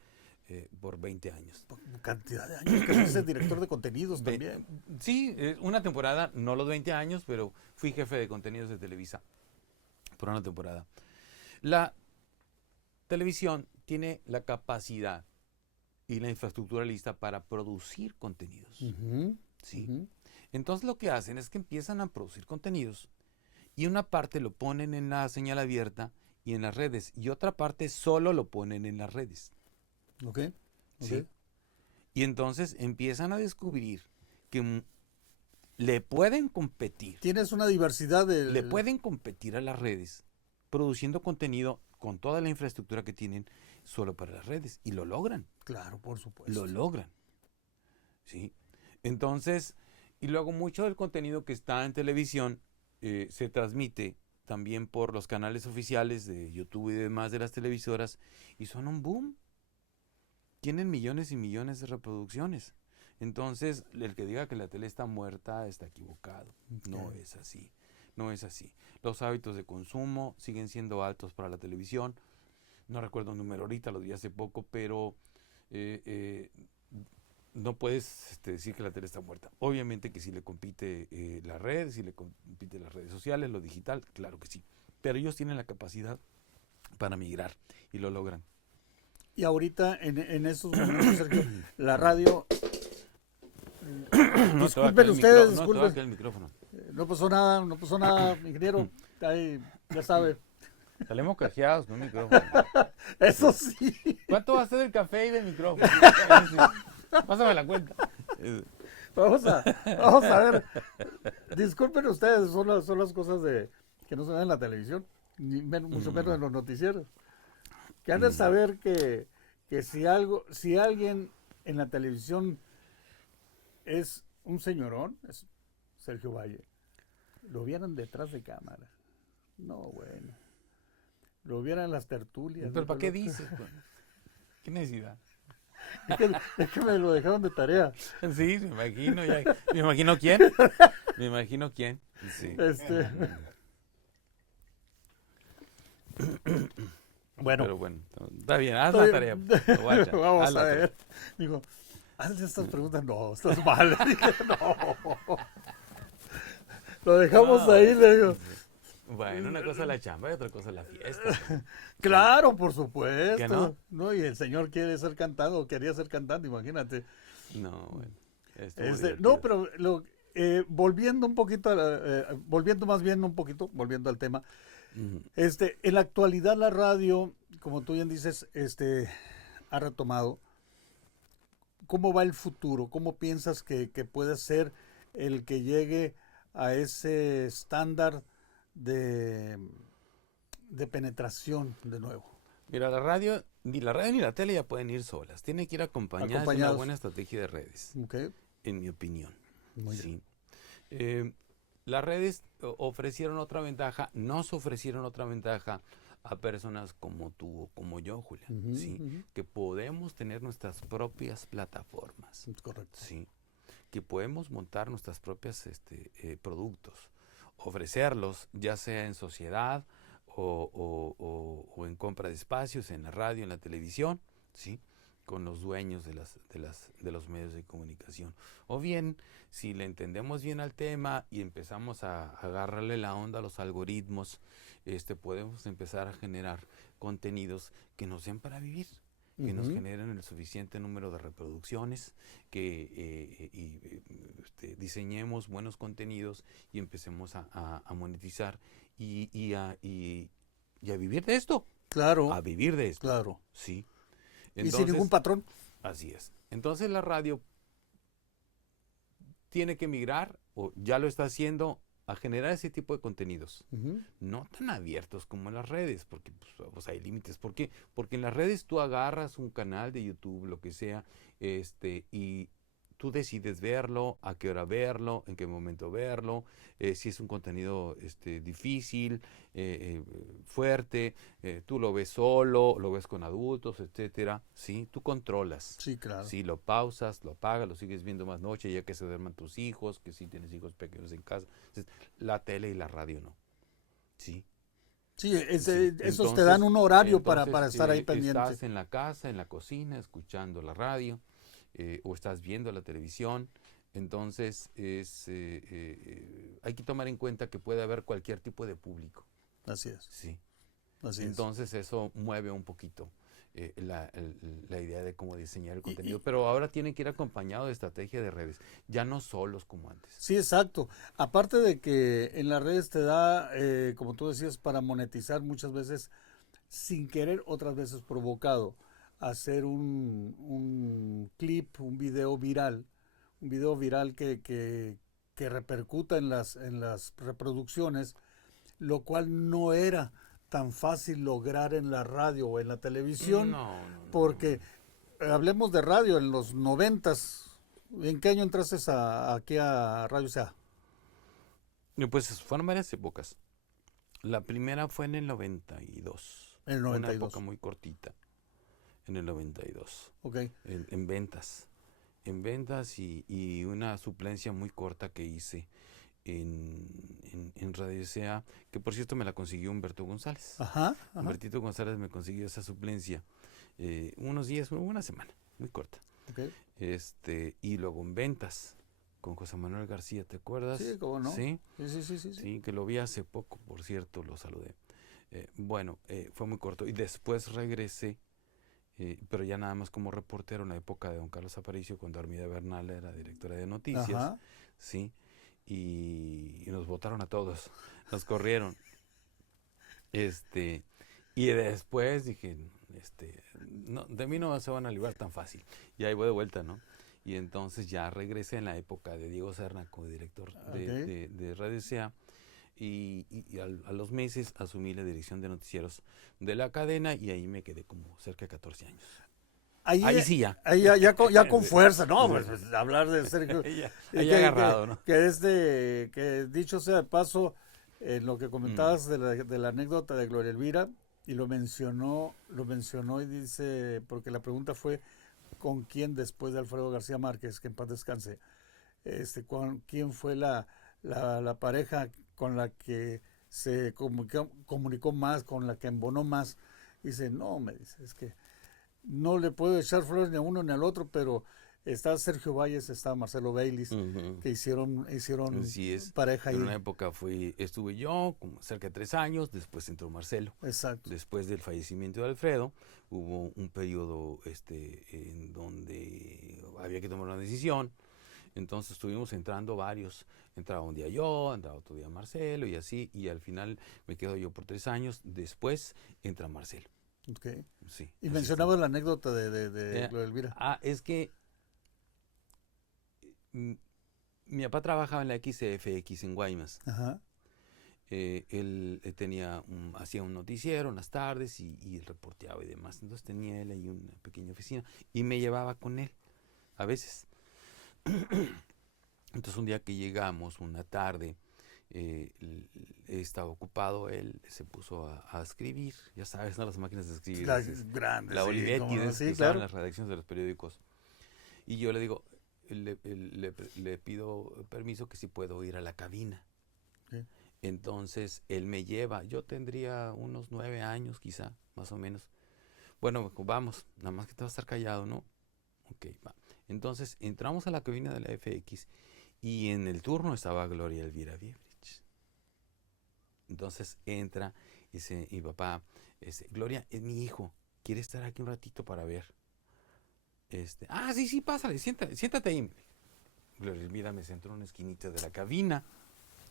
por 20 años. Cantidad de años que fuiste director de contenidos también. Sí, una temporada, no los 20 años, pero fui jefe de contenidos de Televisa por una temporada. La televisión tiene la capacidad y la infraestructura lista para producir contenidos. ¿Sí? Entonces lo que hacen es que empiezan a producir contenidos y una parte lo ponen en la señal abierta y en las redes y otra parte solo lo ponen en las redes. Okay. ¿Sí? Y entonces empiezan a descubrir que le pueden competir. Tienes una diversidad de... Le pueden competir a las redes produciendo contenido con toda la infraestructura que tienen solo para las redes. Y lo logran. Claro, por supuesto. Lo logran. ¿Sí? Entonces, y luego mucho del contenido que está en televisión se transmite también por los canales oficiales de YouTube y demás de las televisoras y son un boom. Tienen millones y millones de reproducciones. Entonces, el que diga que la tele está muerta está equivocado. Okay. No es así. No es así. Los hábitos de consumo siguen siendo altos para la televisión. No recuerdo un número ahorita, lo di hace poco, pero no puedes decir que la tele está muerta. Obviamente que si le compite la red, si le compite las redes sociales, lo digital, claro que sí. Pero ellos tienen la capacidad para migrar, y lo logran. Y ahorita, en estos momentos, Sergio, la radio... disculpen ustedes, disculpen. El micrófono. No pasó nada, ingeniero. Ahí, ya sabe. Salimos cajeados con el micrófono. Eso sí. ¿Cuánto va a ser el café y del micrófono? Pásame la cuenta. Vamos a ver. Disculpen ustedes, son las cosas que no se ven en la televisión, mucho menos en los noticieros. Que han de saber que si alguien en la televisión es un señorón, es Sergio Valle. Lo vieran detrás de cámara. No, bueno. Lo vieran en las tertulias. ¿Pero para qué dices? ¿Qué necesidad? Es que me lo dejaron de tarea. Sí, me imagino. Me imagino quién. Me imagino quién. Sí. Bueno. Pero bueno, está bien, haz la tarea. Vamos a ver. Digo, hazle estas preguntas. No, estás mal. No. Lo dejamos ahí, le digo. Bueno, una cosa es la chamba y otra cosa es la fiesta. Claro, por supuesto. ¿Que no? No, y el señor quiere ser cantante o quería ser cantante, imagínate. No, bueno. No, pero volviendo un poquito, volviendo al tema. Uh-huh. En la actualidad la radio, como tú bien dices, ha retomado. ¿Cómo va el futuro? ¿Cómo piensas que puede ser el que llegue a ese estándar de penetración de nuevo? Mira, ni la radio ni la tele ya pueden ir solas. Tienen que ir acompañadas de una buena estrategia de redes, en mi opinión. Muy bien. Las redes ofrecieron otra ventaja, nos ofrecieron otra ventaja a personas como tú o como yo, Julián, ¿sí? Que podemos tener nuestras propias plataformas. Correcto. ¿Sí? Que podemos montar nuestras propias productos, ofrecerlos, ya sea en sociedad o en compra de espacios, en la radio, en la televisión, ¿sí? Con los dueños de los medios de comunicación. O bien, si le entendemos bien al tema y empezamos a agarrarle la onda a los algoritmos, podemos empezar a generar contenidos que nos den para vivir, que nos generen el suficiente número de reproducciones, que diseñemos buenos contenidos y empecemos a monetizar y a vivir de esto. Claro. A vivir de esto. Claro. Sí. Entonces, y sin ningún patrón. Así es. Entonces la radio tiene que migrar, o ya lo está haciendo, a generar ese tipo de contenidos. No tan abiertos como en las redes, porque pues, hay límites. ¿Por qué? Porque en las redes tú agarras un canal de YouTube, lo que sea, y tú decides verlo, a qué hora verlo, en qué momento verlo, si es un contenido difícil, fuerte, tú lo ves solo, lo ves con adultos, etcétera, ¿sí? Tú controlas. Sí, claro. Sí, lo pausas, lo apagas, lo sigues viendo más noche, ya que se duerman tus hijos, que si tienes hijos pequeños en casa. Entonces, la tele y la radio no. ¿Sí? Sí, esos te dan un horario para estar ahí pendiente. Estás en la casa, en la cocina, escuchando la radio, o estás viendo la televisión. Entonces, hay que tomar en cuenta que puede haber cualquier tipo de público. Así es. Sí. Así Entonces, eso mueve un poquito la idea de cómo diseñar el contenido. Pero ahora tiene que ir acompañado de estrategia de redes, ya no solos como antes. Sí, exacto. Aparte de que en las redes te da, como tú decías, para monetizar muchas veces sin querer, otras veces provocado, hacer un clip, un video viral que repercuta en las reproducciones, lo cual no era tan fácil lograr en la radio o en la televisión, porque hablemos de radio en los 90s. ¿En qué año entraste aquí a Radio CA? Pues fueron varias épocas. La primera fue en el 92. En el 92. Una época muy cortita. En el 92. Ok. En ventas. En ventas y una suplencia muy corta que hice en Radio CA, que por cierto me la consiguió Humberto González. Ajá. Humbertito González me consiguió esa suplencia unos días, una semana, muy corta. Okay. Y luego en ventas con José Manuel García, ¿te acuerdas? Sí, cómo no. Sí. Sí. Sí, que lo vi hace poco, por cierto, lo saludé. Bueno, fue muy corto. Y después regresé, pero ya nada más como reportero en la época de don Carlos Aparicio, cuando Armida Bernal era directora de noticias, Ajá. ¿sí? Y nos votaron a todos, nos corrieron. Este, y después dije, no, de mí no se van a librar tan fácil. Y ahí voy de vuelta, ¿no? Y entonces ya regresé en la época de Diego Serna como director Ok. de Radio SEA a los meses asumí la dirección de noticieros de la cadena y ahí me quedé como cerca de 14 años. Ahí, Ahí sí ya. ahí ya con Sí, fuerza, ¿no? sí. Pues, hablar de Sergio, Ahí, y ahí agarrado, ¿no? que dicho sea de paso, en lo que Mm, comentabas de la anécdota de Gloria Elvira, y lo mencionó y dice, porque la pregunta fue, ¿con quién después de Alfredo García Márquez, que en paz descanse, quién fue la pareja con la que se comunicó más, con la que embonó más? Dice, no, me dice, es que no le puedo echar flores ni a uno ni al otro, pero está Sergio Valles, está Marcelo Baylis, ujú. que hicieron Así es. pareja En una ahí. época estuve yo como cerca de 3 años, después entró Marcelo. Exacto. Después del fallecimiento de Alfredo, hubo un periodo en donde había que tomar una decisión. Entonces estuvimos entrando varios. Entraba un día yo, entraba otro día Marcelo y así. Y al final me quedo yo por 3 años. Después entra Marcelo. Okay. Sí, Y así estamos. mencionabas la anécdota de Eh, Gloria Elvira. es que mm, mi papá trabajaba en la XFX en Guaymas. Ajá. Él hacía un noticiero en las tardes y reporteaba y demás. Entonces tenía él ahí una pequeña oficina y me llevaba con él a veces. Entonces un día que llegamos, una tarde, estaba ocupado, él se puso a escribir, ya sabes, ¿no? Las máquinas de escribir, La esas, grande, la sí, Olivetti cómo de no, esas que sí, usaban en claro. las redacciones de los periódicos. Y yo le digo, le pido permiso que si puedo ir a la cabina. Sí. Entonces él me lleva, yo tendría unos 9 años quizá, más o menos. Bueno, me dijo, vamos, nada más que te vas a estar callado, ¿no? Ok, va. Entonces entramos a la cabina de la FX y en el turno estaba Gloria Elvira Biebrich. Entonces entra y dice, mi papá, Gloria, es mi hijo, quiere estar aquí un ratito para ver. Sí, sí, pásale, siéntate ahí. Gloria Elvira me sentó en una esquinita de la cabina,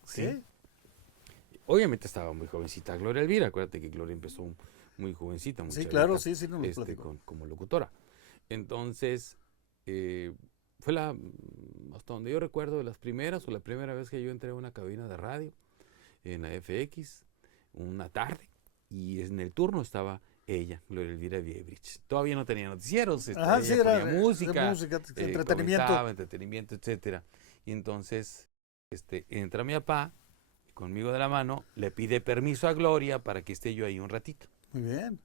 ¿sí? Ok. Obviamente estaba muy jovencita Gloria Elvira, acuérdate que Gloria empezó muy jovencita, muy Sí, claro, chavita, sí, sí, nos lo platicó. como locutora. Entonces, eh, fue hasta donde yo recuerdo, de las primeras o la primera vez que yo entré a una cabina de radio en la FX, una tarde, y en el turno estaba ella, Gloria Elvira Biebrich. Todavía no tenía noticieros, Ajá, sí, ella era ponía de música, música, entretenimiento. comentaba, entretenimiento, etcétera. Y entonces, entra mi papá, conmigo de la mano, le pide permiso a Gloria para que esté yo ahí un ratito, Muy bien.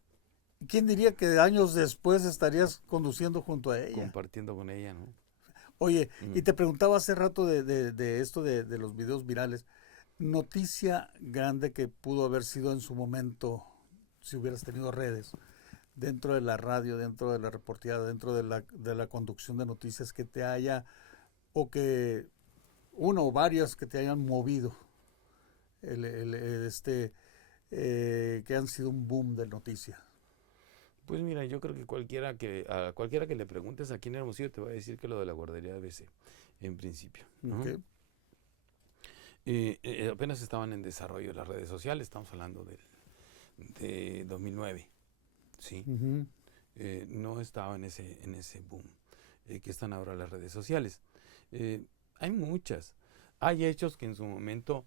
¿Quién diría que años después estarías conduciendo junto a ella? compartiendo con ella, ¿no? Oye, y Mm. te preguntaba hace rato de esto de los videos virales. Noticia grande que pudo haber sido en su momento, si hubieras tenido redes, dentro de la radio, dentro de la reporteada, dentro de la conducción de noticias que te haya, o que uno o varias que te hayan movido, que han sido un boom de noticias. Pues mira, yo creo que a cualquiera que le preguntes aquí en Hermosillo te va a decir que lo de la guardería de ABC, en principio, ¿no? Okay. Apenas estaban en desarrollo las redes sociales, estamos hablando de 2009, ¿sí? Ujú. No estaba en ese boom que están ahora las redes sociales. Eh, Hay muchas. Hay hechos que en su momento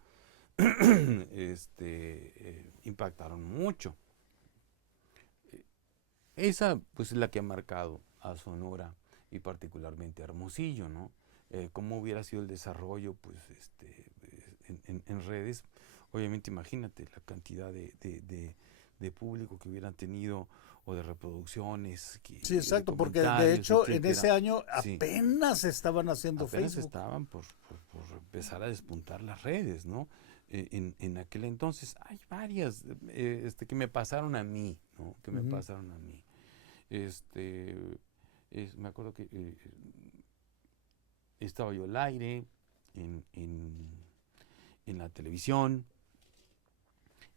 impactaron mucho. Esa, pues, es la que ha marcado a Sonora y particularmente a Hermosillo, ¿no? ¿Cómo hubiera sido el desarrollo, pues, en redes? Obviamente, imagínate la cantidad de público que hubieran tenido o de reproducciones, Sí, de exacto, porque de comentarios, hecho en ese etcétera. año Sí, apenas estaban haciendo apenas Facebook. estaban por empezar a despuntar las redes, ¿no? En aquel entonces hay varias que me pasaron a mí, ¿no? Que me Ujú. pasaron a mí. Este, Me acuerdo que estaba yo al aire en, en, en la televisión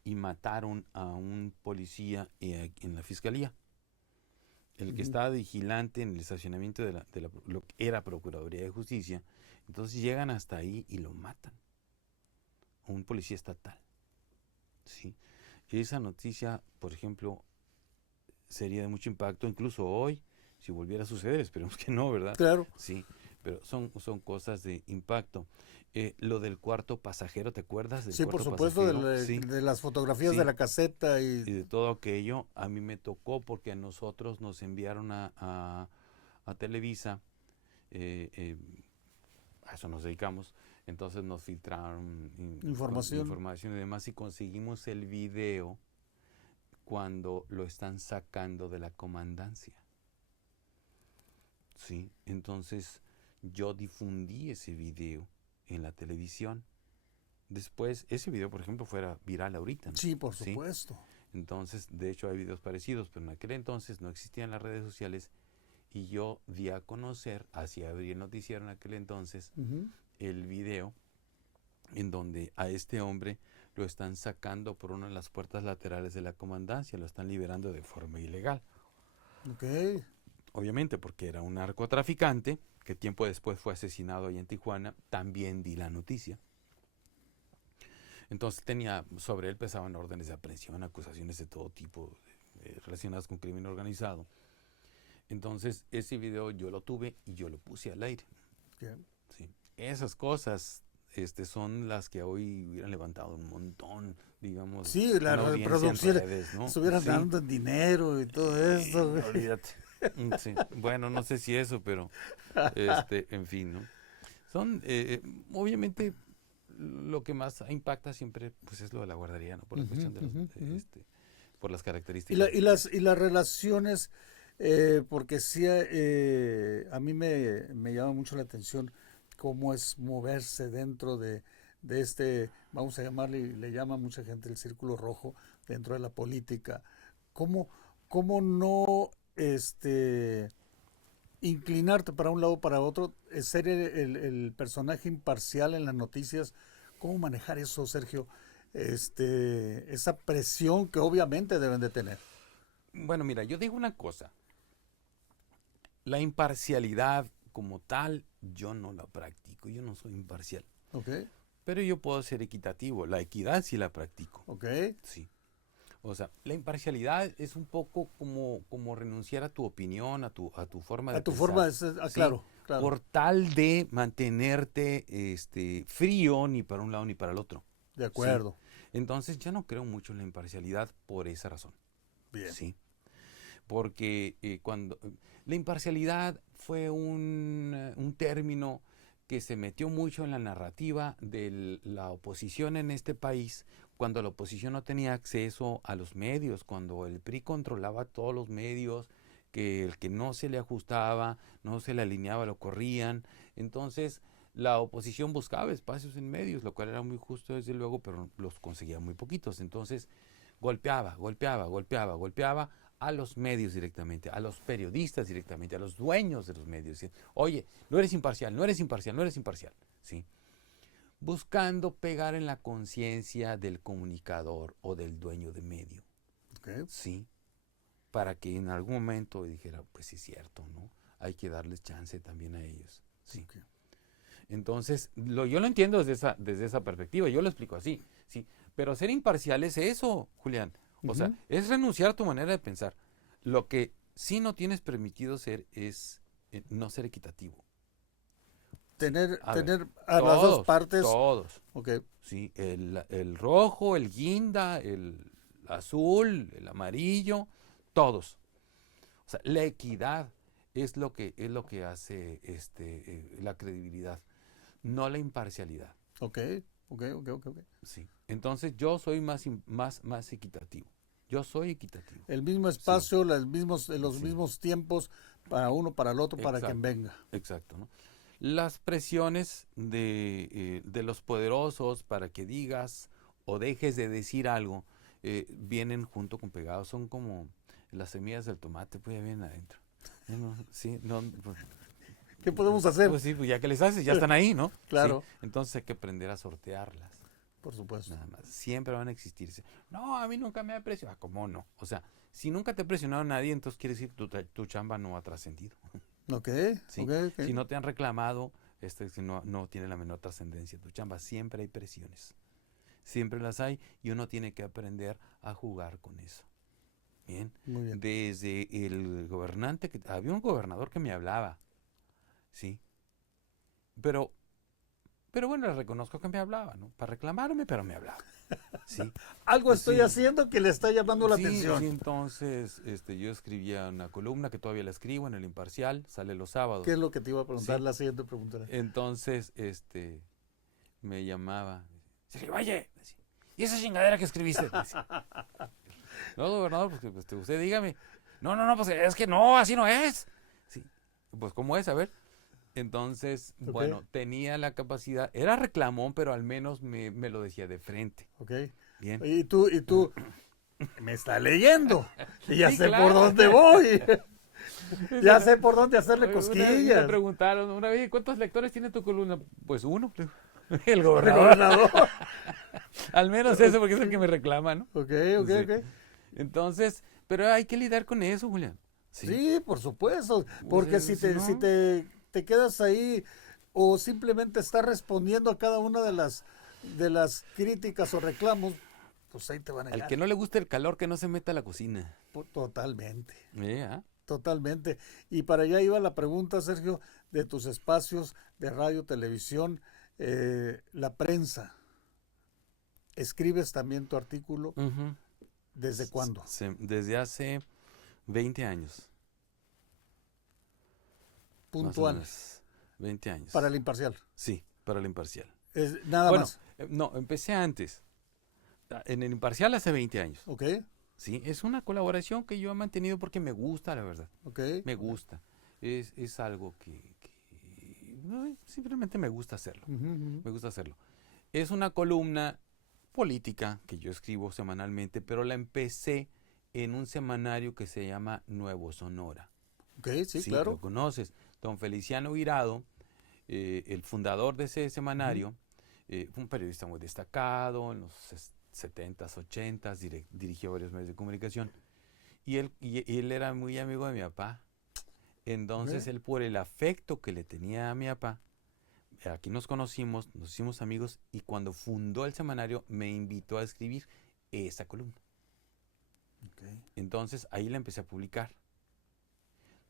y mataron a un policía en la fiscalía. El que estaba vigilante en el estacionamiento de lo que era Procuraduría de Justicia. Entonces llegan hasta ahí y lo matan. Un policía estatal. ¿Sí? Esa noticia, por ejemplo, sería de mucho impacto, incluso hoy, si volviera a suceder, esperemos que no, ¿verdad? Claro. Sí, pero son cosas de impacto. Lo del cuarto pasajero, ¿te acuerdas? Del Sí, por cuarto supuesto, pasajero? de las fotografías Sí. de la caseta Y de todo aquello, a mí me tocó porque a nosotros nos enviaron a Televisa, a eso nos dedicamos, entonces nos filtraron información y demás y conseguimos el video cuando lo están sacando de la comandancia. Sí, entonces yo difundí ese video en la televisión. Después, ese video, por ejemplo, fuera viral ahorita, ¿no? Sí, por supuesto. Entonces, de hecho, hay videos parecidos, pero en aquel entonces no existían las redes sociales y yo di a conocer, hacia abrir el noticiero en aquel entonces, el video en donde a este hombre lo están sacando por una de las puertas laterales de la comandancia, lo están liberando de forma ilegal. Ok. Obviamente porque era un narcotraficante que tiempo después fue asesinado ahí en Tijuana, también di la noticia. Entonces sobre él pesaban órdenes de aprehensión, acusaciones de todo tipo relacionadas con crimen organizado. Entonces ese video yo lo tuve y yo lo puse al aire. Sí. Esas cosas son las que hoy hubieran levantado un montón, digamos. Sí, la reproducción, ¿no? Estuvieran dando dinero y todo esto. Olvídate. Sí. Bueno, no sé si eso, pero en fin, ¿no? Son, obviamente, lo que más impacta siempre pues es lo de la guardería, ¿no? Por la cuestión de los, por las características. Y las relaciones, porque sí, a mí me llama mucho la atención cómo es moverse dentro de vamos a llamarle, le llama mucha gente el círculo rojo dentro de la política. ¿Cómo no inclinarte para un lado o para otro, ser el personaje imparcial en las noticias? ¿Cómo manejar eso, Sergio? Esa presión que obviamente deben de tener. Bueno, mira, yo digo una cosa. La imparcialidad como tal, yo no la practico. Yo no soy imparcial. Okay. Pero yo puedo ser equitativo. La equidad sí la practico. Okay. Sí. O sea, la imparcialidad es un poco como renunciar a tu opinión, a tu forma de pensar. A tu forma de ser, claro. Por tal de mantenerte frío ni para un lado ni para el otro. De acuerdo. ¿Sí? Entonces, yo no creo mucho en la imparcialidad por esa razón. Bien. Sí. Porque cuando la imparcialidad fue un término que se metió mucho en la narrativa de la oposición en este país, cuando la oposición no tenía acceso a los medios, cuando el PRI controlaba todos los medios, que el que no se le ajustaba, no se le alineaba, lo corrían. Entonces, la oposición buscaba espacios en medios, lo cual era muy justo desde luego, pero los conseguía muy poquitos. Entonces, golpeaba a los medios directamente, a los periodistas directamente, a los dueños de los medios. Oye, no eres imparcial, ¿sí? Buscando pegar en la conciencia del comunicador o del dueño de medio. Okay. ¿Sí? Para que en algún momento dijera, pues sí es cierto, ¿no? Hay que darles chance también a ellos. ¿Sí? Okay. Entonces, yo lo entiendo desde esa perspectiva, yo lo explico así, ¿sí? Pero ser imparcial es eso, Julián. O sea, es renunciar a tu manera de pensar. Lo que sí no tienes permitido ser es no ser equitativo. Tener a todos, las dos partes. Todos. Okay. Sí, el rojo, el guinda, el azul, el amarillo, todos. O sea, la equidad es lo que hace la credibilidad, no la imparcialidad. Okay. Sí. Entonces yo soy más equitativo. Yo soy equitativo. El mismo espacio, los mismos tiempos para uno, para el otro, para quien venga. Exacto, ¿no? Las presiones de los poderosos para que digas o dejes de decir algo vienen junto con pegados. Son como las semillas del tomate, pues ya vienen adentro. Sí, no, pues, ¿qué podemos hacer? Pues sí, pues ya que les haces, ya están ahí, ¿no? Claro. Sí. Entonces hay que aprender a sortearlas. Por supuesto. Nada más. Siempre van a existirse. No, a mí nunca me ha presionado. ¿Cómo no? O sea, si nunca te ha presionado nadie, entonces quiere decir que tu chamba no ha trascendido. Ok, ¿Sí? ok. Si no te han reclamado, si no tiene la menor trascendencia tu chamba. Siempre hay presiones. Siempre las hay y uno tiene que aprender a jugar con eso. Bien. Muy bien. Desde el gobernante, había un gobernador que me hablaba. Sí. Pero bueno, le reconozco que me hablaba, ¿no? Para reclamarme, pero me hablaba. Sí. Algo estoy Sí. haciendo que le está llamando la Sí, atención. sí, entonces yo escribía una columna que todavía la escribo en El Imparcial, sale los sábados. ¿Qué es lo que te iba a preguntar? Sí. La siguiente pregunta era. Entonces, me llamaba. Sergio Valle, decía, ¿y esa chingadera que escribiste? Decía. No, gobernador, pues usted dígame. No, pues es que no, así no es. Sí. Pues, ¿cómo es? A ver. Entonces, Ok. bueno, tenía la capacidad, era reclamón, pero al menos me lo decía de frente. Ok. Bien. Y tú, me está leyendo. Y ya Sí, sé claro. por dónde voy. Ya sé por dónde hacerle Una vez me cosquillas. preguntaron una vez, ¿cuántos lectores tiene tu columna? Pues uno. El El gobernador. gobernador. Al menos eso, porque es el que me reclama, ¿no? Ok. Sí. Entonces, pero hay que lidiar con eso, Julián. Sí, por supuesto. O Porque sea, si te quedas ahí o simplemente estás respondiendo a cada una de las críticas o reclamos, pues ahí te van a Al llegar. que no le guste el calor, que no se meta a la cocina. Totalmente. ¿Ah? Totalmente. Y para allá iba la pregunta, Sergio, de tus espacios de radio, televisión, la prensa. ¿Escribes también tu artículo? Uh-huh. ¿Desde cuándo? Desde hace 20 años. Puntual. Más o menos, 20 años. Para el Imparcial. Sí, para el Imparcial. Nada Bueno, más. no, empecé antes. En el Imparcial hace 20 años. Ok, Sí, es una colaboración que yo he mantenido porque me gusta, la verdad. ok. Me gusta. Es algo que no, simplemente me gusta hacerlo. Ujú, ujú. Me gusta hacerlo. Es una columna política que yo escribo semanalmente, pero la empecé en un semanario que se llama Nuevo Sonora. Ok, sí, Sí, claro. lo conoces. Don Feliciano Virado, el fundador de ese semanario, fue un periodista muy destacado en los 70s, 80s, dirigió varios medios de comunicación. Y él era muy amigo de mi papá. Entonces, Ok. él, por el afecto que le tenía a mi papá, aquí nos conocimos, nos hicimos amigos, y cuando fundó el semanario me invitó a escribir esa columna. Okay. Entonces, ahí la empecé a publicar.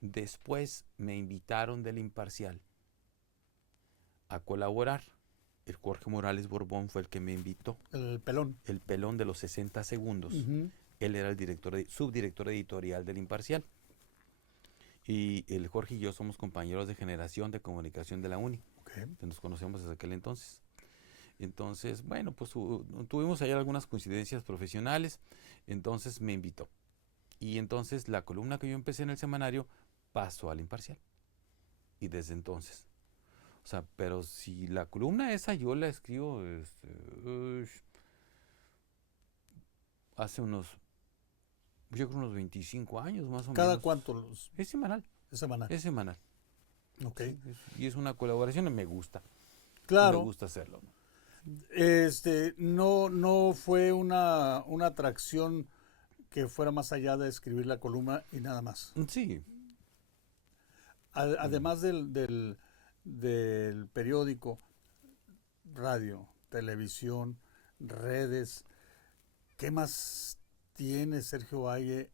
Después me invitaron del Imparcial a colaborar. El Jorge Morales Borbón fue el que me invitó. El pelón. El pelón de los 60 segundos. Ujú. Él era el subdirector editorial del Imparcial. Y el Jorge y yo somos compañeros de generación de comunicación de la UNI. Okay. Nos conocemos desde aquel entonces. Entonces, bueno, pues tuvimos ahí algunas coincidencias profesionales. Entonces me invitó. Y entonces la columna que yo empecé en el semanario pasó al Imparcial. Y desde entonces. O sea, pero si la columna esa yo la escribo hace yo creo unos 25 años más o menos. ¿Cada cuánto? Es semanal. Es semanal. Es semanal. Ok. Sí, y es una colaboración y me gusta. Claro. Me gusta hacerlo. No fue una atracción que fuera más allá de escribir la columna y nada más. Sí. Además del periódico, radio, televisión, redes, ¿qué más tiene Sergio Valle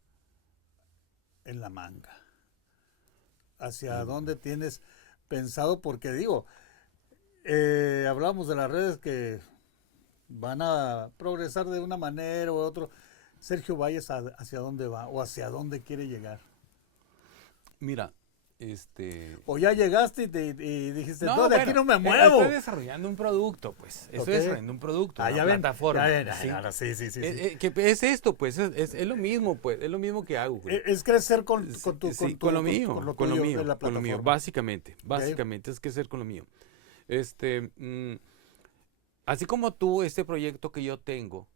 en la manga? ¿Hacia dónde tienes pensado? Porque digo, hablamos de las redes que van a progresar de una manera u otra. Sergio Valle, ¿hacia dónde va? ¿O hacia dónde quiere llegar? Mira, O ya llegaste y dijiste, no, de bueno, aquí no me muevo. Estoy desarrollando un producto, pues. Estoy Okay. desarrollando un producto, una ya ven, plataforma. ya ven, ¿sí? ahora sí. ¿Qué es esto? Pues es lo mismo, pues. Es lo mismo que hago. Güey. Es crecer con lo mío, con lo con lo tuyo mío, de la con lo mío. plataforma. Básicamente es crecer con lo mío. Así como tú, este proyecto que yo tengo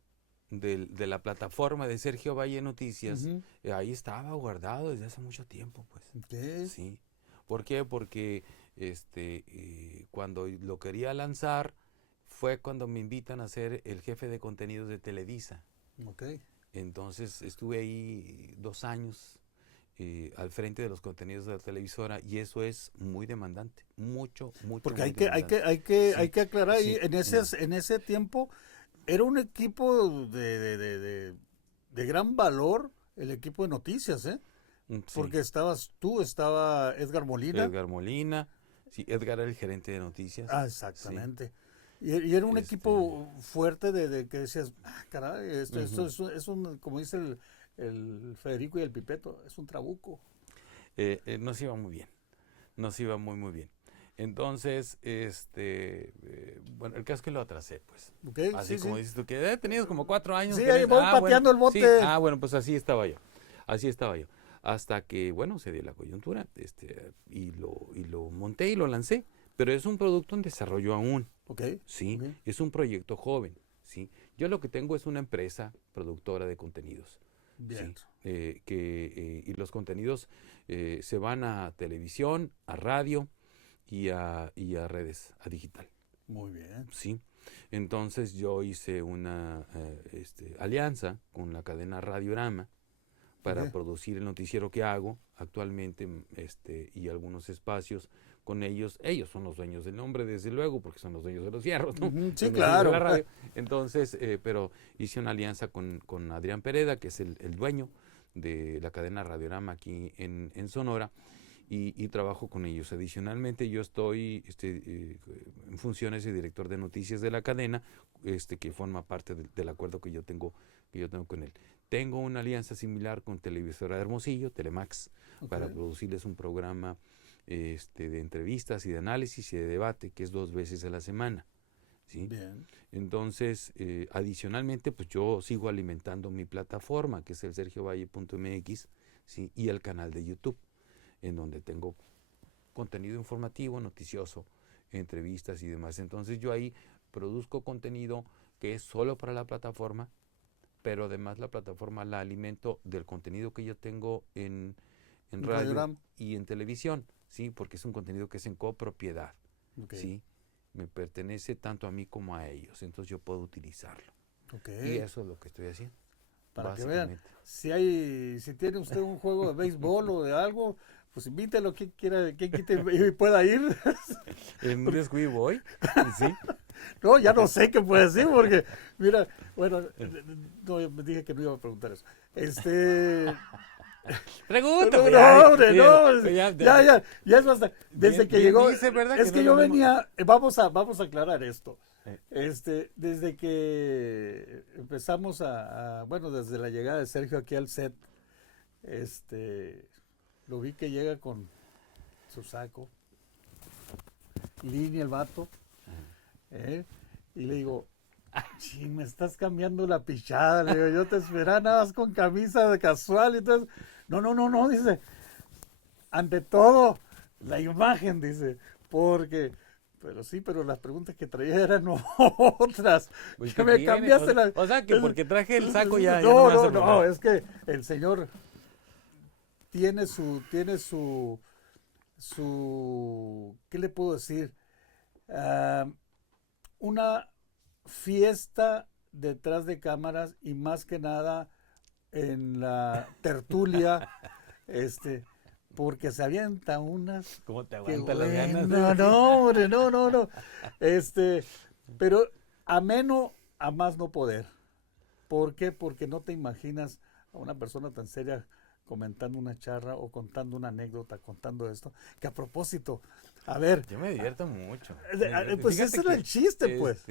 de la plataforma de Sergio Valle Noticias, ahí estaba guardado desde hace mucho tiempo, pues. Okay. Sí. ¿Por qué? Porque cuando lo quería lanzar fue cuando me invitan a ser el jefe de contenidos de Televisa. Ok. Entonces estuve ahí 2 años al frente de los contenidos de la televisora y eso es muy demandante, mucho, Porque muy hay que, demandante. hay que aclarar ahí, Sí, en ese tiempo era un equipo de gran valor, el equipo de noticias, ¿eh? sí. Porque estabas tú, estaba Edgar Molina. Edgar Molina, sí, Edgar era el gerente de noticias. Ah, Sí, exactamente. Y era un equipo fuerte de que decías, caray, esto ujú. es un, como dice el Federico y el Pipeto, es un trabuco. Nos iba muy bien, nos iba muy, muy bien. Entonces, bueno, el caso es que lo atrasé, pues. ¿Ok? Así Sí, como sí. dices tú, que tenías como 4 años. Sí, Con ahí eso. voy Bueno, pateando el sí, bote. bueno, pues así estaba yo. Así estaba yo. Hasta que, bueno, se dio la coyuntura, y lo monté y lo lancé. Pero es un producto en desarrollo aún, Ok, ¿sí? ok. Es un proyecto joven, ¿sí? Yo lo que tengo es una empresa productora de contenidos, Bien. ¿sí? Y los contenidos se van a televisión, a radio y a redes, a digital, Muy bien. ¿sí? Entonces yo hice una alianza con la cadena Radiorama para Ok. producir el noticiero que hago actualmente, y algunos espacios con ellos. Ellos son los dueños del nombre, desde luego, porque son los dueños de los fierros, ¿no? Ujú, sí, Son los dueños de la claro. radio. Entonces, pero hice una alianza con Adrián Pereda, que es el dueño de la cadena Radiorama aquí en Sonora, y trabajo con ellos. Adicionalmente, yo estoy en funciones de director de noticias de la cadena, que forma parte del acuerdo que yo tengo con él. Tengo una alianza similar con Televisora de Hermosillo, Telemax, Ok. para producirles un programa de entrevistas y de análisis y de debate, que es 2 veces a la semana, ¿sí? Bien. Entonces, adicionalmente, pues yo sigo alimentando mi plataforma, que es el sergiovalle.mx, ¿sí? Y el canal de YouTube, en donde tengo contenido informativo, noticioso, entrevistas y demás. Entonces yo ahí produzco contenido que es solo para la plataforma, pero además la plataforma la alimento del contenido que yo tengo en Un radio radiograma. y en televisión, ¿sí? Porque es un contenido que es en copropiedad, Ok. ¿sí? Me pertenece tanto a mí como a ellos, entonces yo puedo utilizarlo. Ok. Y eso es lo que estoy haciendo, Para que vean, básicamente. si tiene usted un juego de béisbol o de algo, pues invítelo quien quiera, quien quite y pueda ir. En un descuido voy, ¿sí? No, ya no sé qué puede decir, porque, mira, bueno, no, me dije que no iba a preguntar eso. Pregunta, No, pues no, ya, hombre, no, ya es bastante. Desde bien, que bien llegó, dice, ¿verdad? es Que no que es yo lo mismo. venía, vamos a aclarar esto. Eh, Desde que empezamos bueno, desde la llegada de Sergio aquí al set, lo vi que llega con su saco, línea el vato, ¿eh? Y le digo, sí, me estás cambiando la pichada, le digo, yo te esperaba nada más con camisa de casual y todo. No, no, no, no, dice, ante todo, la imagen, dice, porque, pero sí, pero las preguntas que traía eran otras, Pues, que ¿qué me tiene? cambiaste la... O sea, que porque traje el saco ya no No, me hace no, no, problema. es que el señor tiene ¿qué le puedo decir? Ah, una fiesta detrás de cámaras y más que nada en la tertulia, este, porque se avienta unas, ¿Cómo te qué aguantas las ganas? bueno, no, hombre, no, no, no, pero ameno a más no poder. ¿Por qué? Porque no te imaginas a una persona tan seria comentando una charra o contando una anécdota, contando esto, que a propósito, a ver, Yo me divierto mucho. Me divierto. pues ese Fíjate era el que chiste, pues.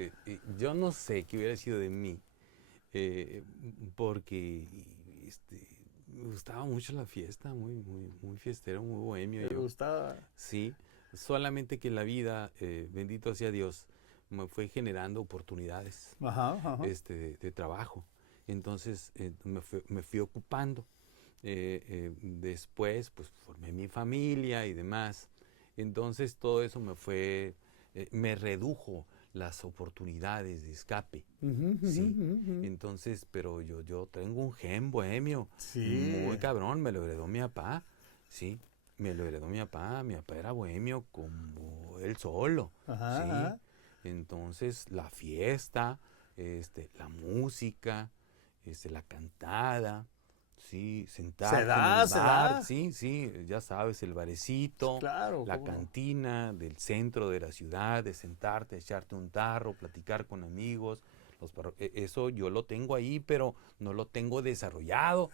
yo no sé qué hubiera sido de mí, eh, porque me gustaba mucho la fiesta, muy, muy, muy fiestero, muy bohemio Me yo. gustaba. Sí, solamente que la vida, bendito sea Dios, me fue generando oportunidades Ajá, ajá. de trabajo. Entonces me fui ocupando. Después, pues formé mi familia y demás. Entonces todo eso me redujo las oportunidades de escape, Ujú, ujú, sí. ujú. Entonces, pero yo tengo un gen bohemio, muy Sí. cabrón, me lo heredó mi papá, sí. Me lo heredó mi papá era bohemio como él solo, Ajá, sí. ajá. Entonces, la fiesta, la música, la cantada, sí, sentarte en el Se bar, da. sí, sí, ya sabes, el barecito, Claro, la cómo no. cantina del centro de la ciudad, de sentarte, echarte un tarro, platicar con amigos. Eso yo lo tengo ahí, pero no lo tengo desarrollado,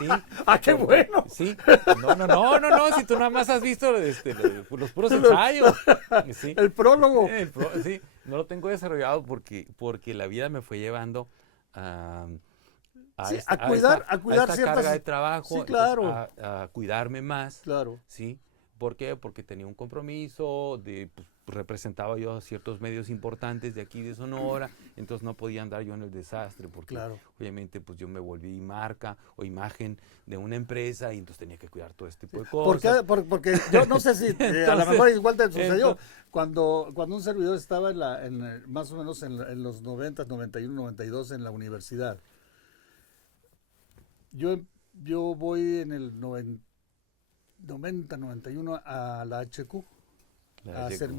¿sí? ¡Ah, qué Porque, bueno! sí, no, si tú nada más has visto los puros ensayos, sí. El prólogo. Sí, no lo tengo desarrollado porque la vida me fue llevando a, Sí, a a cuidar esta carga de ciertas. Sí, trabajo, entonces claro, a cuidarme más, claro. ¿sí? ¿Por qué? Porque tenía un compromiso, pues, representaba yo a ciertos medios importantes de aquí de Sonora, entonces no podía andar yo en el desastre, porque Claro. obviamente pues yo me volví marca o imagen de una empresa y entonces tenía que cuidar todo este Sí. tipo de cosas. Porque yo no sé si a lo Entonces, mejor igual te sucedió. entonces, Cuando un servidor estaba más o menos en los 90, 91, 92 en la universidad. Yo, yo voy en el 90, 91 a la HQ la llegó.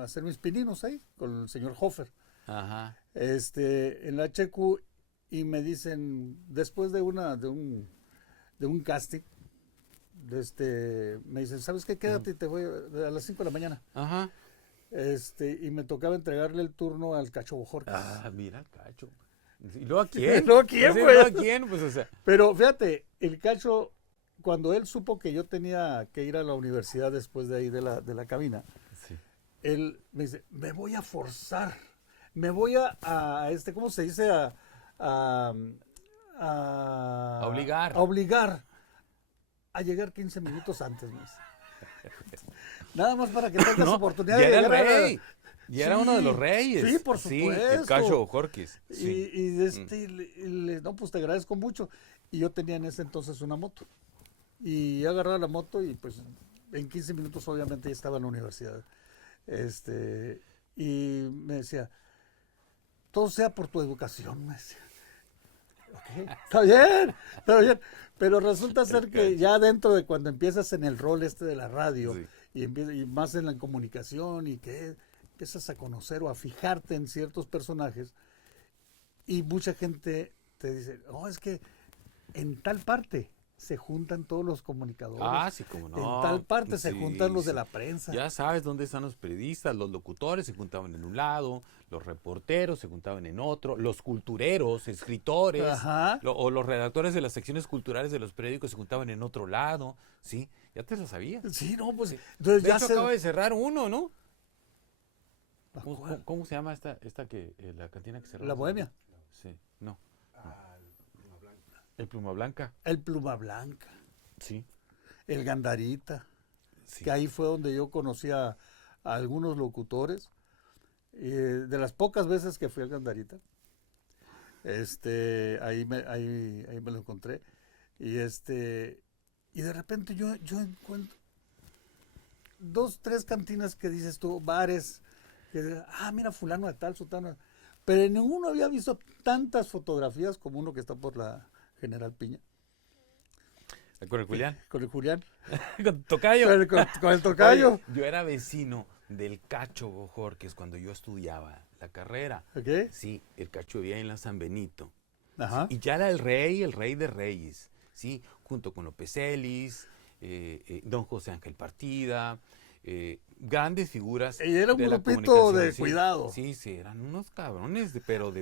a hacer mis pininos ahí con el señor Hofer. Ajá. En la HQ y me dicen, después de un casting, me dicen, ¿sabes qué? Quédate y te voy a las 5 de la mañana. Ajá. Y me tocaba entregarle el turno al Cacho Bojorquez. Ah, mira, Cacho. ¿Y luego a quién? ¿No quién, Sí, pues? ¿luego a quién? Pues, o sea. Pero fíjate, el Cacho, cuando él supo que yo tenía que ir a la universidad después de ahí de la cabina, Sí. él me dice, me voy a forzar, me voy ¿cómo se dice? A, A obligar. a obligar a llegar 15 minutos antes, me dice. Nada más para que tengas No, oportunidad ya de era el llegar rey. Ya era uno de los Sí, reyes. sí, por Sí, el supuesto. Cacho Jorquis. Y, Sí. no, pues te agradezco mucho. Y yo tenía en ese entonces una moto. Y agarraba la moto y pues en 15 minutos obviamente ya estaba en la universidad. Y me decía, todo sea por tu educación, me decía. Ok, está bien, está bien. Pero resulta El ser que Cacho. ya dentro de cuando empiezas en el rol de la radio Sí. y más en la comunicación y que empiezas a conocer o a fijarte en ciertos personajes y mucha gente te dice, oh, es que en tal parte se juntan todos los comunicadores, Ah, sí, cómo en tal no. parte se juntan Sí, los de sí. la prensa. Ya sabes dónde están los periodistas, los locutores se juntaban en un lado, los reporteros se juntaban en otro, los cultureros, escritores, Ajá. o los redactores de las secciones culturales de los periódicos se juntaban en otro lado, ¿sí? Ya te lo sabías. Sí, no, pues Sí. entonces De ya hecho, se... acaba de cerrar uno, ¿no? ¿La ¿Cómo, cuál? cómo se llama esta la cantina que cerró? La Bohemia. Sí, no. El Pluma Blanca. El Pluma Blanca, Sí, el Gandarita, que sí. ahí fue donde yo conocí a algunos locutores. De las pocas veces que fui al Gandarita, ahí me lo encontré. Y y de repente yo encuentro dos, tres cantinas que dices tú, bares, mira fulano de tal, sutano. Pero en ninguno había visto tantas fotografías como uno que está por la General Piña. ¿Con el Julián? Con el Julián. Con Tocayo. Con el tocayo. Oye, yo era vecino del Cacho Bojorquez cuando yo estudiaba la carrera. ¿Ok? Sí, el Cacho vivía en la San Benito. Sí, Ajá. y ya era el rey de reyes. Sí, junto con López Ellis, don José Ángel Partida, grandes figuras Y era un de la grupito comunicación. de Sí, cuidado. sí, sí, eran unos cabrones, pero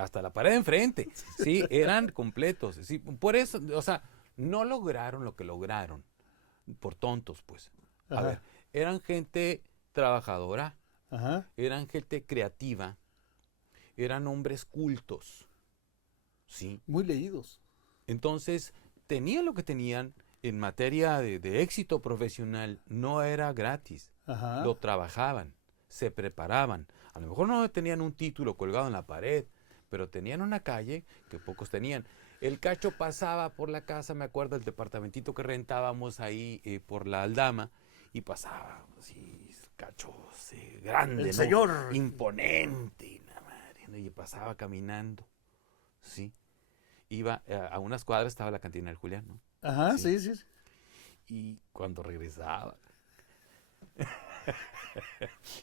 hasta la pared de enfrente. Sí, eran completos. Sí, por eso, o sea, no lograron lo que lograron por tontos, pues. A ver, Ajá. eran gente trabajadora, Ajá. eran gente creativa, eran hombres cultos, ¿sí? Muy leídos. Entonces, tenían lo que tenían en materia de éxito profesional, no era gratis, Ajá. lo trabajaban, se preparaban. A lo mejor no tenían un título colgado en la pared, pero tenían una calle que pocos tenían. El Cacho pasaba por la casa, me acuerdo, el departamentito que rentábamos ahí por la Aldama, y pasaba así, Cacho, sí, grande, El ¿no? señor. Imponente, la madre, ¿no? Y pasaba caminando, ¿sí? Iba a unas cuadras, estaba la cantina del Julián, ¿no? Ajá, Sí. sí, sí. Y cuando regresaba,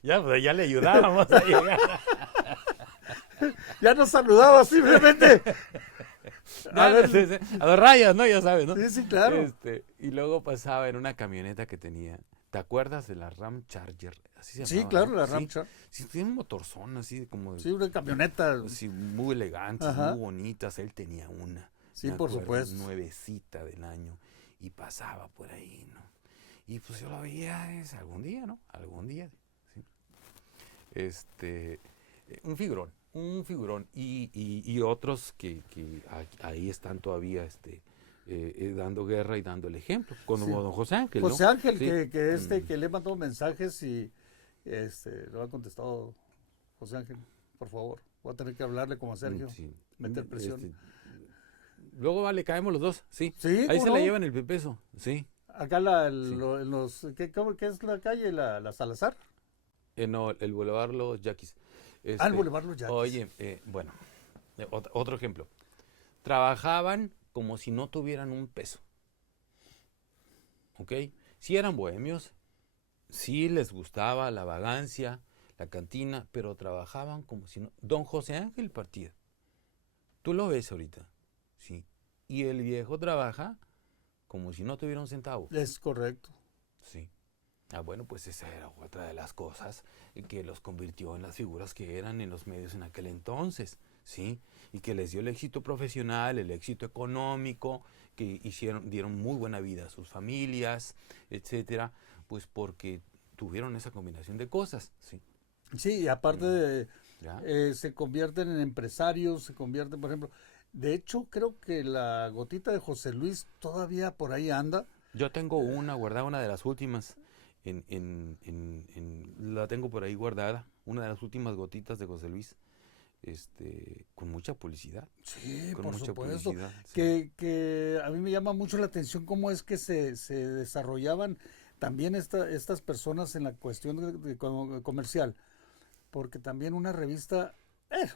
Ya, pues ya le ayudábamos a llegar. Ya nos saludaba simplemente. A ver, a 2 rayas, ¿no? Ya sabes, ¿no? Sí, sí, claro. Y luego pasaba en una camioneta que tenía. ¿Te acuerdas de la Ram Charger? Así se Sí, llamaba, claro, ¿no? la Sí. Ramcha. Sí, tiene un motorzón así como Sí, una camioneta. así muy elegantes, Ajá. muy bonitas. Él tenía una, Sí, me por acuerdo, supuesto. nuevecita del año. Y pasaba por ahí, ¿no? Y pues yo lo veía algún día, ¿no? Algún día. ¿Sí? Un figurón, un figurón. Y otros que ahí están todavía dando guerra y dando el ejemplo. Como Sí. don José Ángel, ¿no? José Ángel, Sí. que le mandó mensajes y lo ha contestado José Ángel, por favor. Voy a tener que hablarle como a Sergio, Sí. meter presión. Luego le caemos los dos, sí. Sí, Ahí ¿cómo se la no? llevan el pepeso, sí. Acá Sí. en los, ¿qué es la calle? La Salazar. No, el Boulevard Los Yaquis. El Boulevard Los Yaquis. Oye, bueno, otro ejemplo. Trabajaban como si no tuvieran un peso. ¿Ok? Sí eran bohemios, sí les gustaba la vagancia, la cantina, pero trabajaban como si no. Don José Ángel partía. Tú lo ves ahorita, sí. Y el viejo trabaja como si no tuviera un centavo. Es correcto. Sí. Bueno, pues esa era otra de las cosas que los convirtió en las figuras que eran en los medios en aquel entonces, ¿sí? Y que les dio el éxito profesional, el éxito económico, que dieron muy buena vida a sus familias, etcétera, pues porque tuvieron esa combinación de cosas, ¿sí? Sí, y aparte ¿Ya? se convierten en empresarios, se convierten, por ejemplo, de hecho creo que la gotita de José Luis todavía por ahí anda. Yo tengo una guardada, una de las últimas, la tengo por ahí guardada, una de las últimas gotitas de José Luis, con mucha publicidad. Sí, Con por mucha supuesto. publicidad, sí. Que a mí me llama mucho la atención cómo es que se desarrollaban también estas personas en la cuestión comercial. Porque también una revista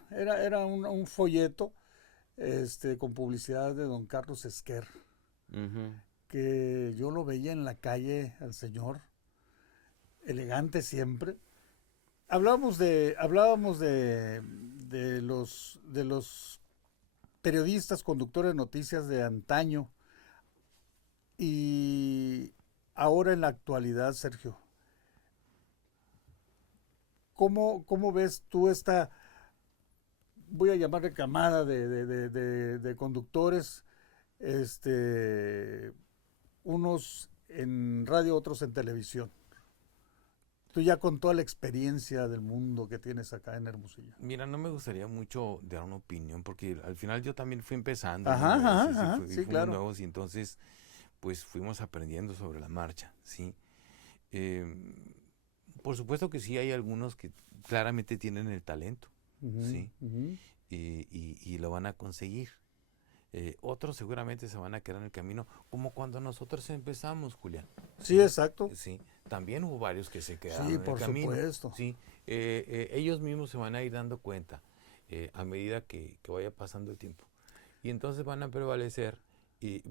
era un folleto con publicidad de don Carlos Esquer, Ujú. que yo lo veía en la calle al señor, elegante siempre. Hablábamos de los periodistas, conductores de noticias de antaño y ahora en la actualidad, Sergio. ¿Cómo ves tú esta, voy a llamarle camada de conductores, unos en radio, otros en televisión? Tú ya con toda la experiencia del mundo que tienes acá en Hermosillo. Mira, no me gustaría mucho dar una opinión porque al final yo también fui empezando, Ajá, ¿no? ajá, Sí, ajá, sí, fuimos claro. nuevos y entonces pues fuimos aprendiendo sobre la marcha, ¿sí? Eh, por supuesto que sí hay algunos que claramente tienen el talento, Ujú, ¿sí? ujú. Y lo van a conseguir. Otros seguramente se van a quedar en el camino, como cuando nosotros empezamos, Julián. Sí, Sí, exacto. sí. También hubo varios que se quedaron Sí, en el por camino. supuesto. Sí. Ellos mismos se van a ir dando cuenta a medida que vaya pasando el tiempo. Y entonces van a prevalecer,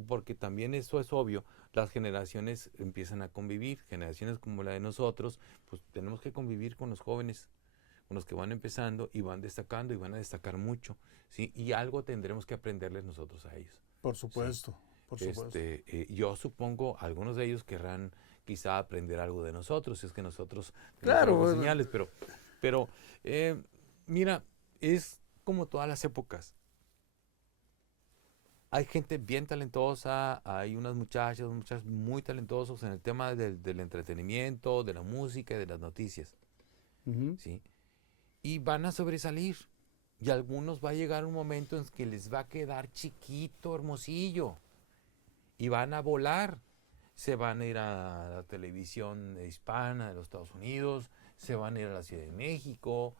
porque también eso es obvio, las generaciones empiezan a convivir, generaciones como la de nosotros, pues tenemos que convivir con los jóvenes, con los que van empezando y van destacando y van a destacar mucho, ¿sí? Y algo tendremos que aprenderles nosotros a ellos, Por ¿sí? supuesto, por supuesto. Yo supongo algunos de ellos querrán quizá aprender algo de nosotros, si es que nosotros tenemos Claro, algo de señales, pero mira, es como todas las épocas. Hay gente bien talentosa, hay unas muchachas, unos muchachos muy talentosos en el tema del entretenimiento, de la música y de las noticias, ujú. ¿sí? Y van a sobresalir. Y a algunos va a llegar un momento en que les va a quedar chiquito, Hermosillo. Y van a volar. Se van a ir a la televisión hispana de los Estados Unidos, se van a ir a la Ciudad de México,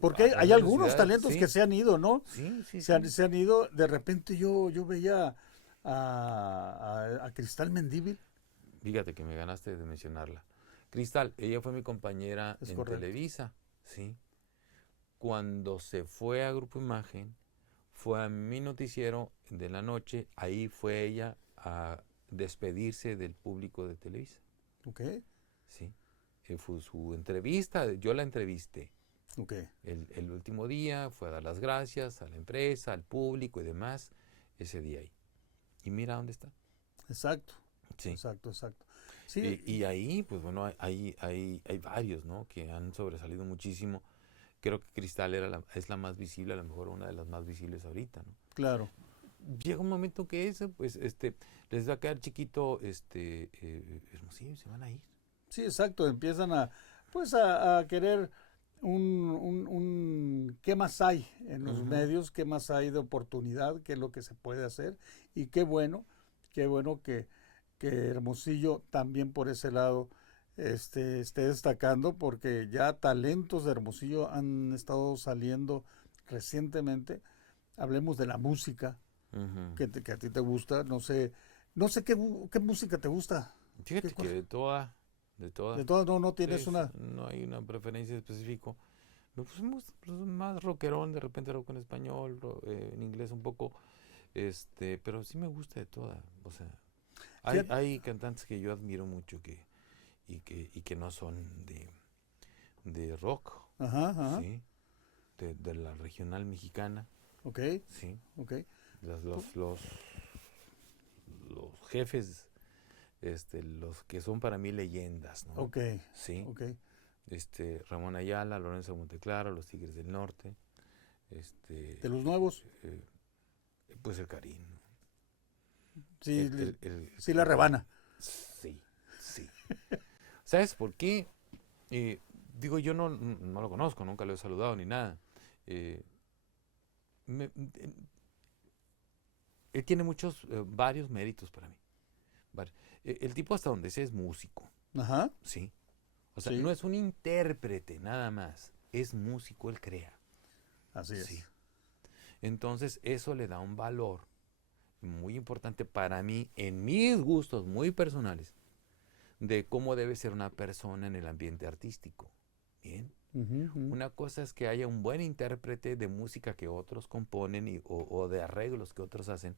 Porque a las hay grandes algunos ciudades. talentos que Sí, se han ido, ¿no? sí, sí, sí. Se han ido. De repente yo veía a Cristal Mendívil. Fíjate que me ganaste de mencionarla. Cristal, ella fue mi compañera Es en correcto. Televisa, ¿sí? Cuando se fue a Grupo Imagen, fue a mi noticiero de la noche, ahí fue ella a despedirse del público de Televisa, Ok. ¿sí? fue su entrevista, yo la entrevisté. Okay. El último día fue a dar las gracias a la empresa, al público y demás, ese día ahí. Y mira dónde está. Exacto. Sí. Exacto. Sí. Y ahí, pues bueno, hay varios, ¿no? Que han sobresalido muchísimo. Creo que Cristal es la más visible, a lo mejor una de las más visibles ahorita, ¿no? Claro. Llega un momento que pues, les va a quedar chiquito, Hermosillo, se van a ir. Sí, exacto. Empiezan a querer qué más hay en los medios, qué más hay de oportunidad, qué es lo que se puede hacer. Y qué bueno que Hermosillo también por ese lado esté destacando, porque ya talentos de Hermosillo han estado saliendo recientemente. Hablemos de la música, que a ti te gusta. No sé qué música te gusta. Fíjate que de toda. De todas no tienes Sí, una. no hay una preferencia específica. Pues, me gusta pues, más rockerón, de repente rock en español, en inglés un poco, pero sí me gusta de toda. O sea, hay cantantes que yo admiro mucho y que no son de rock, Ajá. ¿sí? De la regional mexicana. Ok. Sí. Ok. Los jefes, los que son para mí leyendas, ¿no? Ok. Sí. Ok. Ramón Ayala, Lorenzo Monteclaro, Los Tigres del Norte. ¿De los nuevos? Pues el Karim. Sí, sí la rebana. Sí. ¿Sabes por qué? Digo, yo no lo conozco, nunca lo he saludado ni nada. Él tiene varios méritos para mí. El tipo hasta donde sé es músico. Ajá. Sí. O sea, sí. no es un intérprete nada más, es músico, él crea. Así es. Sí. Entonces eso le da un valor muy importante para mí, en mis gustos muy personales, de cómo debe ser una persona en el ambiente artístico. Bien. Una cosa es que haya un buen intérprete de música que otros componen o de arreglos que otros hacen.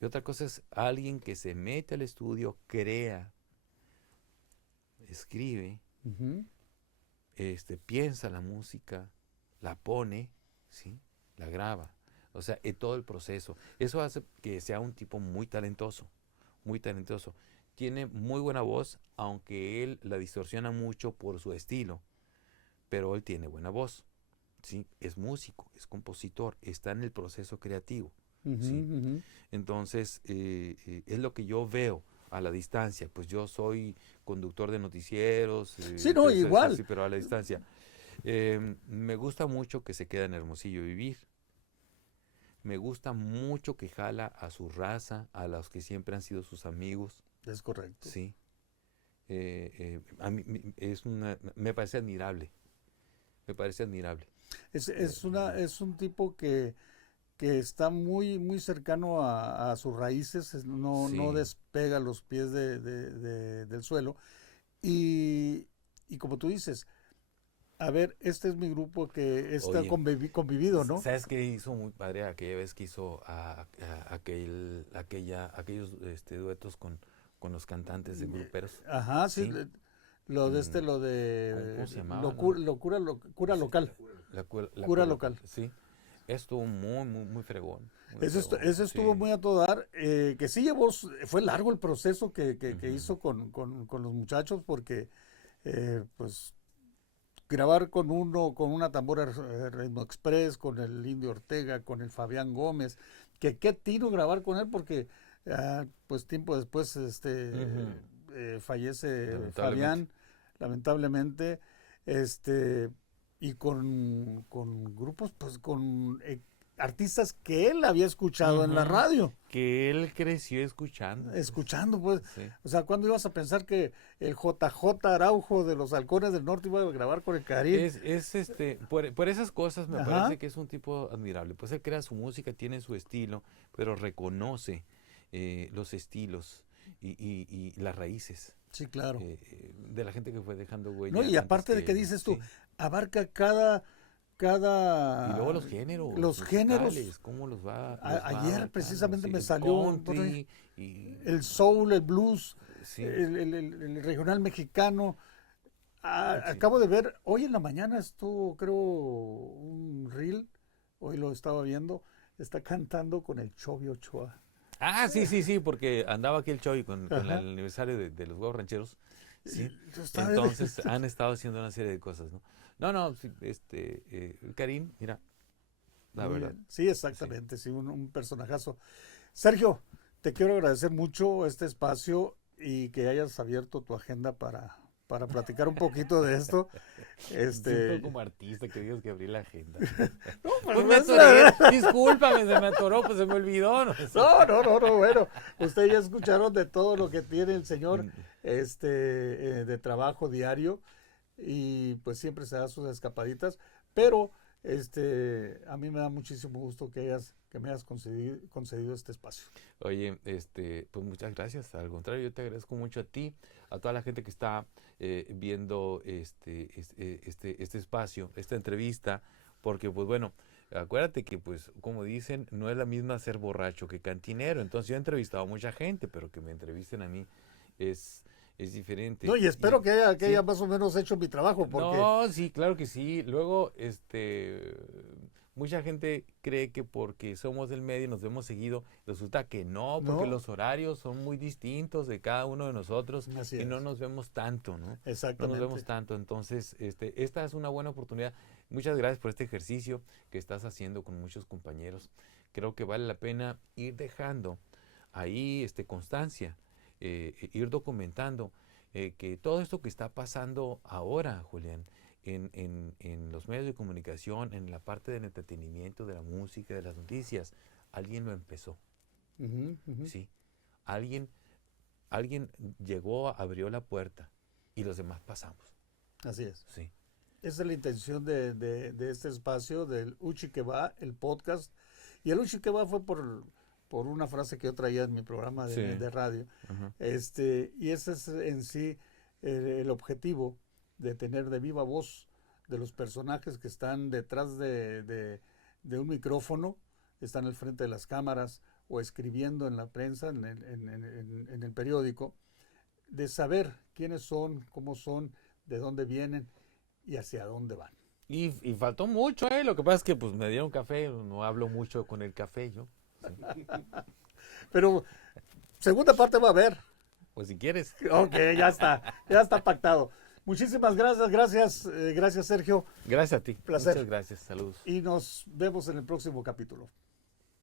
Y otra cosa es alguien que se mete al estudio, crea, escribe, piensa la música, la pone, ¿sí? La graba. O sea, todo el proceso. Eso hace que sea un tipo muy talentoso, muy talentoso. Tiene muy buena voz, aunque él la distorsiona mucho por su estilo, pero él tiene buena voz, ¿sí? Es músico, es compositor, está en el proceso creativo, ¿sí? Entonces, es lo que yo veo a la distancia. Pues yo soy conductor de noticieros. Sí, no, igual. Sí, pero a la distancia. Me gusta mucho que se queda en Hermosillo vivir. Me gusta mucho que jala a su raza, a los que siempre han sido sus amigos. Es correcto. Sí. A mí me parece admirable. Me parece admirable. Es un tipo que está muy cercano a sus raíces, no despega los pies del suelo. Y como tú dices, a ver, este es mi grupo que está convivido, ¿no? ¿Sabes qué hizo muy padre aquella vez que hizo aquellos duetos con los cantantes de gruperos? Ajá, sí. Lo de ¿Cómo se llamaba? Cura local. Cura local. Sí. Estuvo muy fregón. Ese estuvo muy a todo dar. Que sí fue largo el proceso que hizo con los muchachos, porque pues grabar con una tambora Ritmo Express, con el Indio Ortega, con el Fabián Gómez, que qué tiro grabar con él, porque pues tiempo después fallece Fabián, lamentablemente, y con grupos, pues con artistas que él había escuchado en la radio. Que él creció escuchando. Escuchando, pues. Sí. O sea, ¿cuándo ibas a pensar que el JJ Araujo de los Halcones del Norte iba a grabar con el Karim? Por esas cosas me parece que es un tipo admirable. Pues él crea su música, tiene su estilo, pero reconoce los estilos y las raíces. Sí, claro. De la gente que fue dejando huella. No, y aparte de que dices tú, abarca cada y luego los géneros. Los géneros. ¿Cómo los va? Ayer precisamente me salió country, el soul, el blues, el regional mexicano. Acabo de ver, hoy en la mañana estuvo, creo, un reel, hoy lo estaba viendo, está cantando con el Chovy Ochoa. Sí, porque andaba aquí el Choy con el Ajá. aniversario de los huevos rancheros. Sí. Yo estaba- Entonces han estado haciendo una serie de cosas, ¿no? No, sí, Karim, mira, la Muy verdad. bien. Sí, exactamente, sí, un personajazo. Sergio, te quiero agradecer mucho este espacio y que hayas abierto tu agenda para platicar un poquito de esto. Siempre Este, como artista que digas que abrí la agenda. no, Pues pero me atoré, discúlpame, se me atoró, pues se me olvidó. ¿No? no, bueno, ustedes ya escucharon de todo lo que tiene el señor Mm, de trabajo diario y pues siempre se da sus escapaditas, pero a mí me da muchísimo gusto que me hayas concedido este espacio. Oye, pues muchas gracias. Al contrario, yo te agradezco mucho a ti, a toda la gente que está viendo este espacio, esta entrevista, porque pues bueno, acuérdate que pues como dicen, no es la misma ser borracho que cantinero. Entonces yo he entrevistado a mucha gente, pero que me entrevisten a mí es, es diferente. No, y espero que Sí, haya más o menos hecho mi trabajo, porque no, sí, claro que sí. Luego, mucha gente cree que porque somos del medio y nos vemos seguido, resulta que no, porque no, los horarios son muy distintos de cada uno de nosotros así y no es, nos vemos tanto, ¿no? No nos vemos exactamente. tanto. Entonces, esta es una buena oportunidad. Muchas gracias por este ejercicio que estás haciendo con muchos compañeros. Creo que vale la pena ir dejando ahí, constancia, ir documentando que todo esto que está pasando ahora, Julián, en los medios de comunicación, en la parte del entretenimiento, de la música, de las noticias, alguien lo empezó, Ujú, ujú. ¿sí? Alguien, alguien llegó, abrió la puerta y los demás pasamos, Así es. ¿sí? Esa es la intención de este espacio, del Uchi que va, el podcast. Y el Uchi que va fue por una frase que yo traía en mi programa Sí. de radio. Ajá. Y ese es en sí el objetivo de tener de viva voz de los personajes que están detrás de un micrófono, están al frente de las cámaras o escribiendo en la prensa, en el periódico, de saber quiénes son, cómo son, de dónde vienen y hacia dónde van. Y faltó mucho, ¿eh? Lo que pasa es que pues me dieron café, no hablo mucho con el café yo. Sí. Pero segunda parte va a haber. Pues si quieres. Ok, ya está pactado. Muchísimas gracias Sergio. Gracias a ti. Placer. Muchas gracias. Saludos. Y nos vemos en el próximo capítulo.